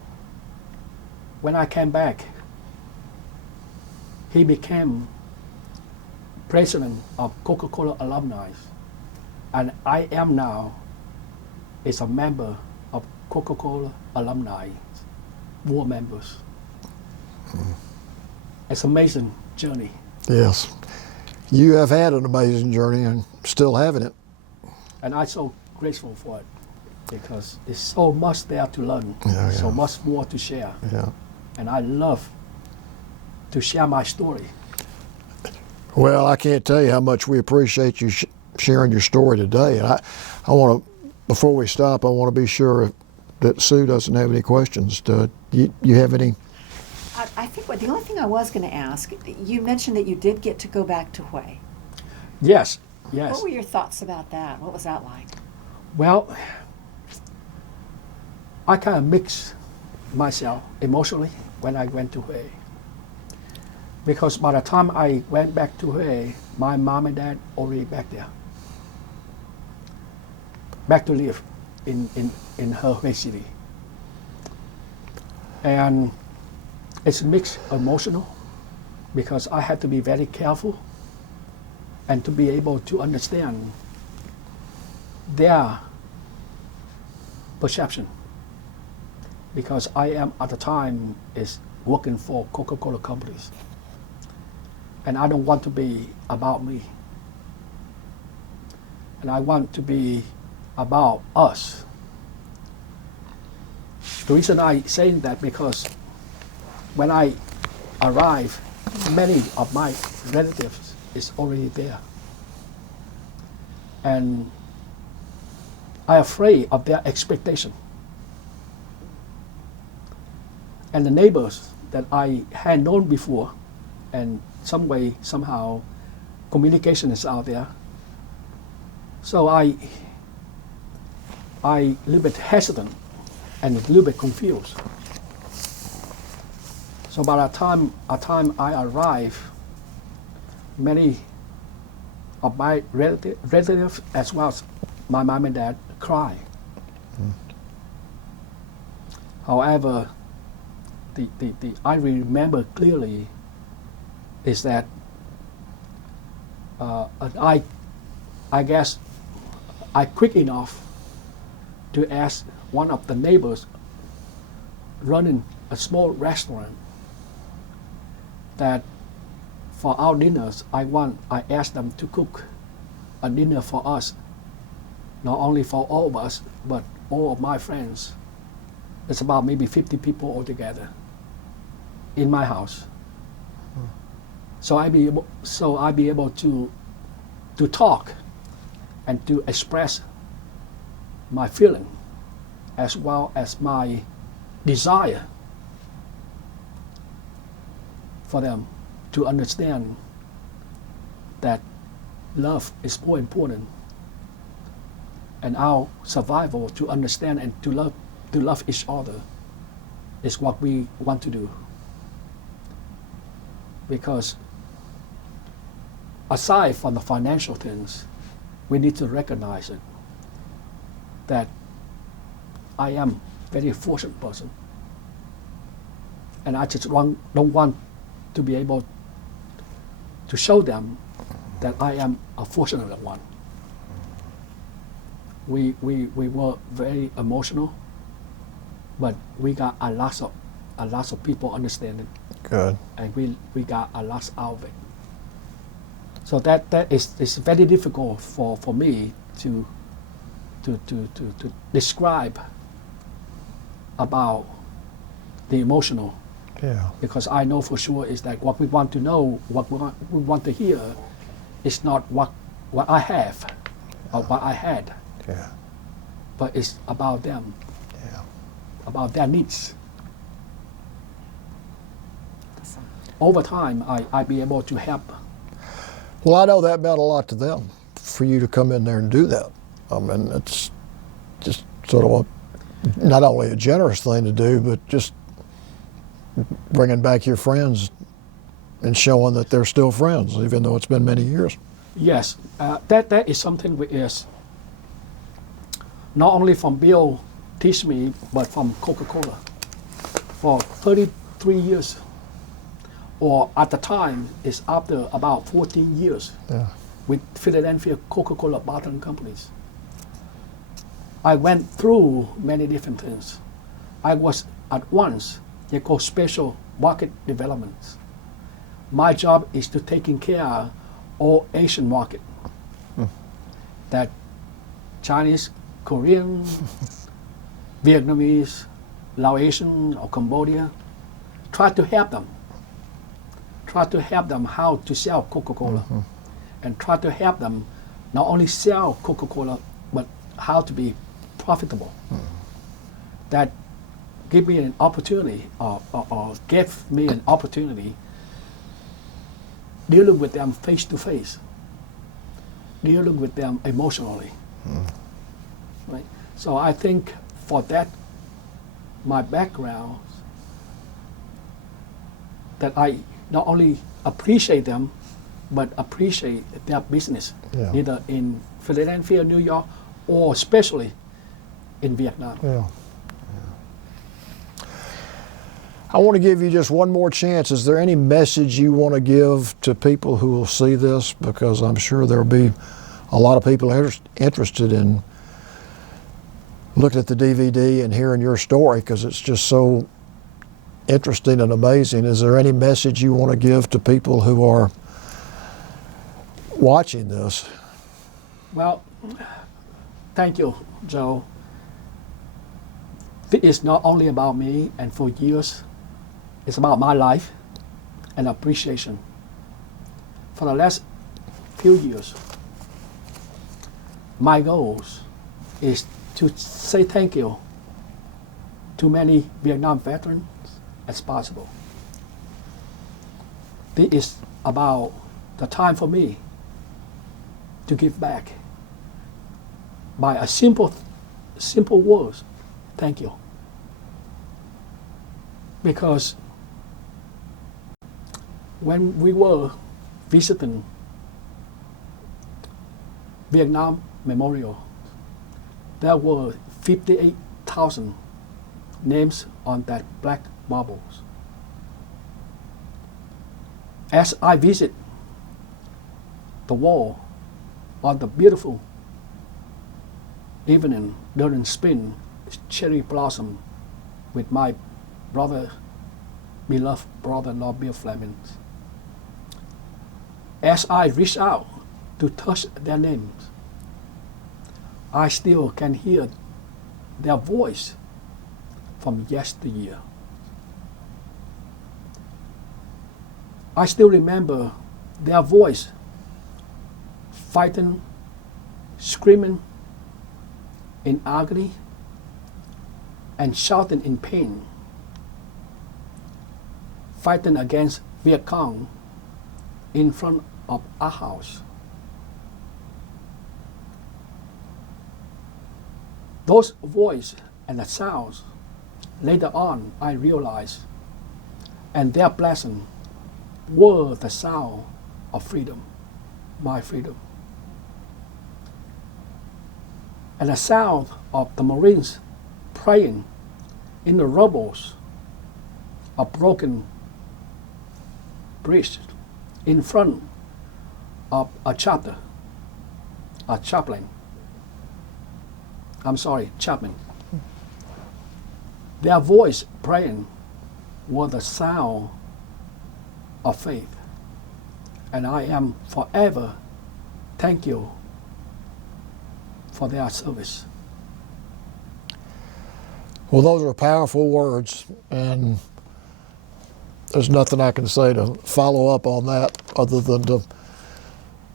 when I came back, he became president of Coca-Cola alumni, and I am now is a member of Coca-Cola alumni, war members. It's an amazing journey. Yes. You have had an amazing journey and still having it. And I'm so grateful for it because there's so much there to learn, Yeah, so yeah. much more to share. Yeah. And I love to share my story. Well, I can't tell you how much we appreciate you sharing your story today. And I want to, before we stop, I want to be sure that Sue doesn't have any questions. Do you have any? I think the only thing I was going to ask, you mentioned that you did get to go back to Hue. Yes, yes. What were your thoughts about that? What was that like? Well, I kind of mixed myself emotionally when I went to Hue. Because by the time I went back to Hue, my mom and dad already back there. Back to live in her Hue City. And it's mixed emotional because I had to be very careful and to be able to understand their perception. Because I am at the time is working for Coca-Cola companies. And I don't want to be about me. And I want to be about us. The reason I say that because when I arrive, many of my relatives is already there. And I'm afraid of their expectation. And the neighbors that I had known before, and some way, somehow, communication is out there. So I a little bit hesitant and a little bit confused. So by the time I arrive, many of my relatives as well as my mom and dad cry. However, the I remember clearly is that I guess I quick enough to ask one of the neighbors running a small restaurant that for our dinners I asked them to cook a dinner for us, not only for all of us but all of my friends. It's about maybe 50 people altogether in my house. So I be able to talk and to express my feeling as well as my desire for them to understand that love is more important, and our survival to understand and to love each other is what we want to do. Because aside from the financial things, we need to recognize it, that I am a very fortunate person. And I just don't want to be able to show them that I am a fortunate one. We were very emotional, but we got a lot of people understanding. Good. And we got a lot out of it. So that is very difficult for me to describe about the emotional. Yeah. Because I know for sure is that what we want to know, what we want to hear, is not what I have or what I had, Yeah. but it's about them, Yeah. about their needs. Awesome. Over time, I be able to help. Well, I know that meant a lot to them for you to come in there and do that. I mean, it's just sort of not only a generous thing to do, but just bringing back your friends and showing that they're still friends, even though it's been many years. Yes, that is something which is not only from Bill teach me, but from Coca-Cola. For 33 years, or at the time, it's after about 14 years Yeah. with Philadelphia Coca-Cola bottling companies. I went through many different things. I was at once, they call special market development. My job is to taking care of all Asian market. That Chinese, Korean, Vietnamese, Laotian or Cambodia. Try to help them. Try to help them how to sell Coca-Cola. And try to help them not only sell Coca-Cola, but how to be profitable. That give me an opportunity or gave me an opportunity dealing with them face to face, dealing with them emotionally. Right? So I think for that, my background, that I not only appreciate them, but appreciate their business, Yeah. either in Philadelphia, New York, or especially in Vietnam. Yeah. I want to give you just one more chance. Is there any message you want to give to people who will see this? Because I'm sure there'll be a lot of people interested in looking at the DVD and hearing your story, because it's just so interesting and amazing. Is there any message you want to give to people who are watching this? Well, thank you, Joe. It is not only about me, and for years, it's about my life and appreciation. For the last few years, my goals is to say thank you to many Vietnam veterans as possible. This is about the time for me to give back by a simple words, thank you. Because when we were visiting Vietnam Memorial, there were 58,000 names on that black marbles. As I visit the wall on the beautiful evening during spring cherry blossom with my beloved brother-in-law Bill Fleming, as I reach out to touch their names, I still can hear their voice from yesteryear. I still remember their voice fighting, screaming in agony, and shouting in pain, fighting against Viet Cong in front of our house. Those voices and the sounds, later on I realized, and their blessing were the sound of freedom, my freedom. And the sound of the Marines praying in the rubbles of broken bridge in front of a chaplain. Their voice praying was the sound of faith. And I am forever thank you for their service. Well, those are powerful words, and there's nothing I can say to follow up on that other than to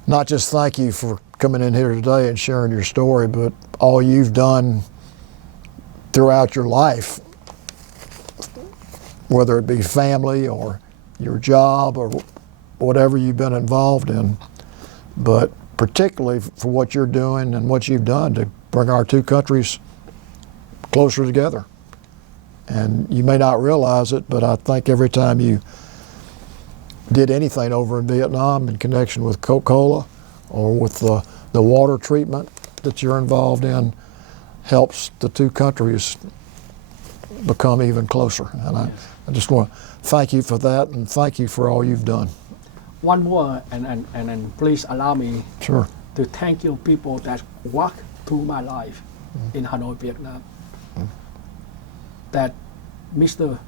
not just thank you for coming in here today and sharing your story, but all you've done throughout your life, whether it be family or your job or whatever you've been involved in, but particularly for what you're doing and what you've done to bring our two countries closer together. And you may not realize it, but I think every time you did anything over in Vietnam in connection with Coca-Cola or with the water treatment that you're involved in, helps the two countries become even closer. And I just want to thank you for that, and thank you for all you've done. One more, and please allow me Sure. to thank you people that walk through my life. in Hanoi, Vietnam. That Mr.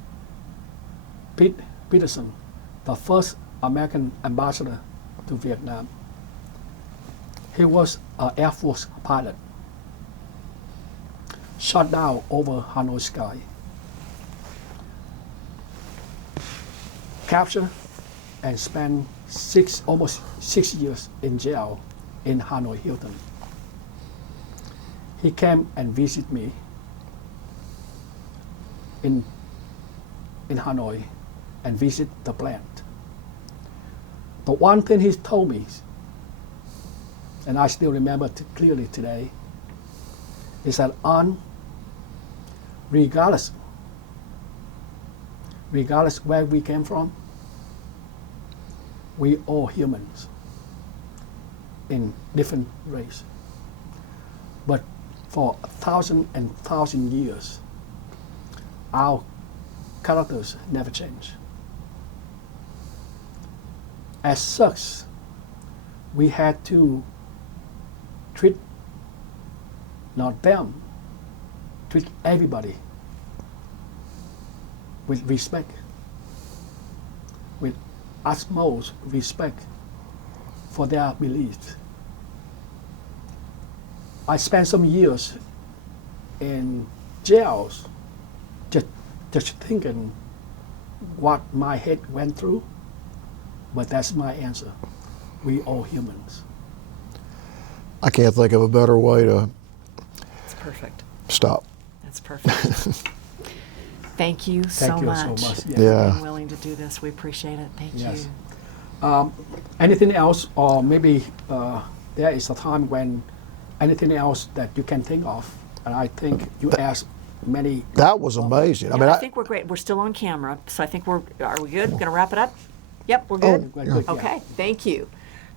Peterson, the first American ambassador to Vietnam, he was an Air Force pilot, shot down over Hanoi sky, captured and spent almost 6 years in jail in Hanoi Hilton. He came and visited me in Hanoi and visit the plant. The one thing he told me, and I still remember clearly today, is that regardless where we came from, we all humans in different race. But for 1,000 and 1,000 years, our characters never change. As such, we had to treat everybody with respect, with utmost respect for their beliefs. I spent some years in jails just thinking what my head went through, but that's my answer. We all humans. I can't think of a better way to It's perfect. stop. That's perfect. Thank you so Thank you much. so much. for Yes. Yeah. being willing to do this. We appreciate it. Thank Yes. you. Anything else, or maybe there is a time when anything else that you can think of, and I think you asked many. That was amazing. Yeah, I think we're great. We're still on camera, so I think are we good? Going to wrap it up? Yep, we're good. Good, yeah. Okay, thank you.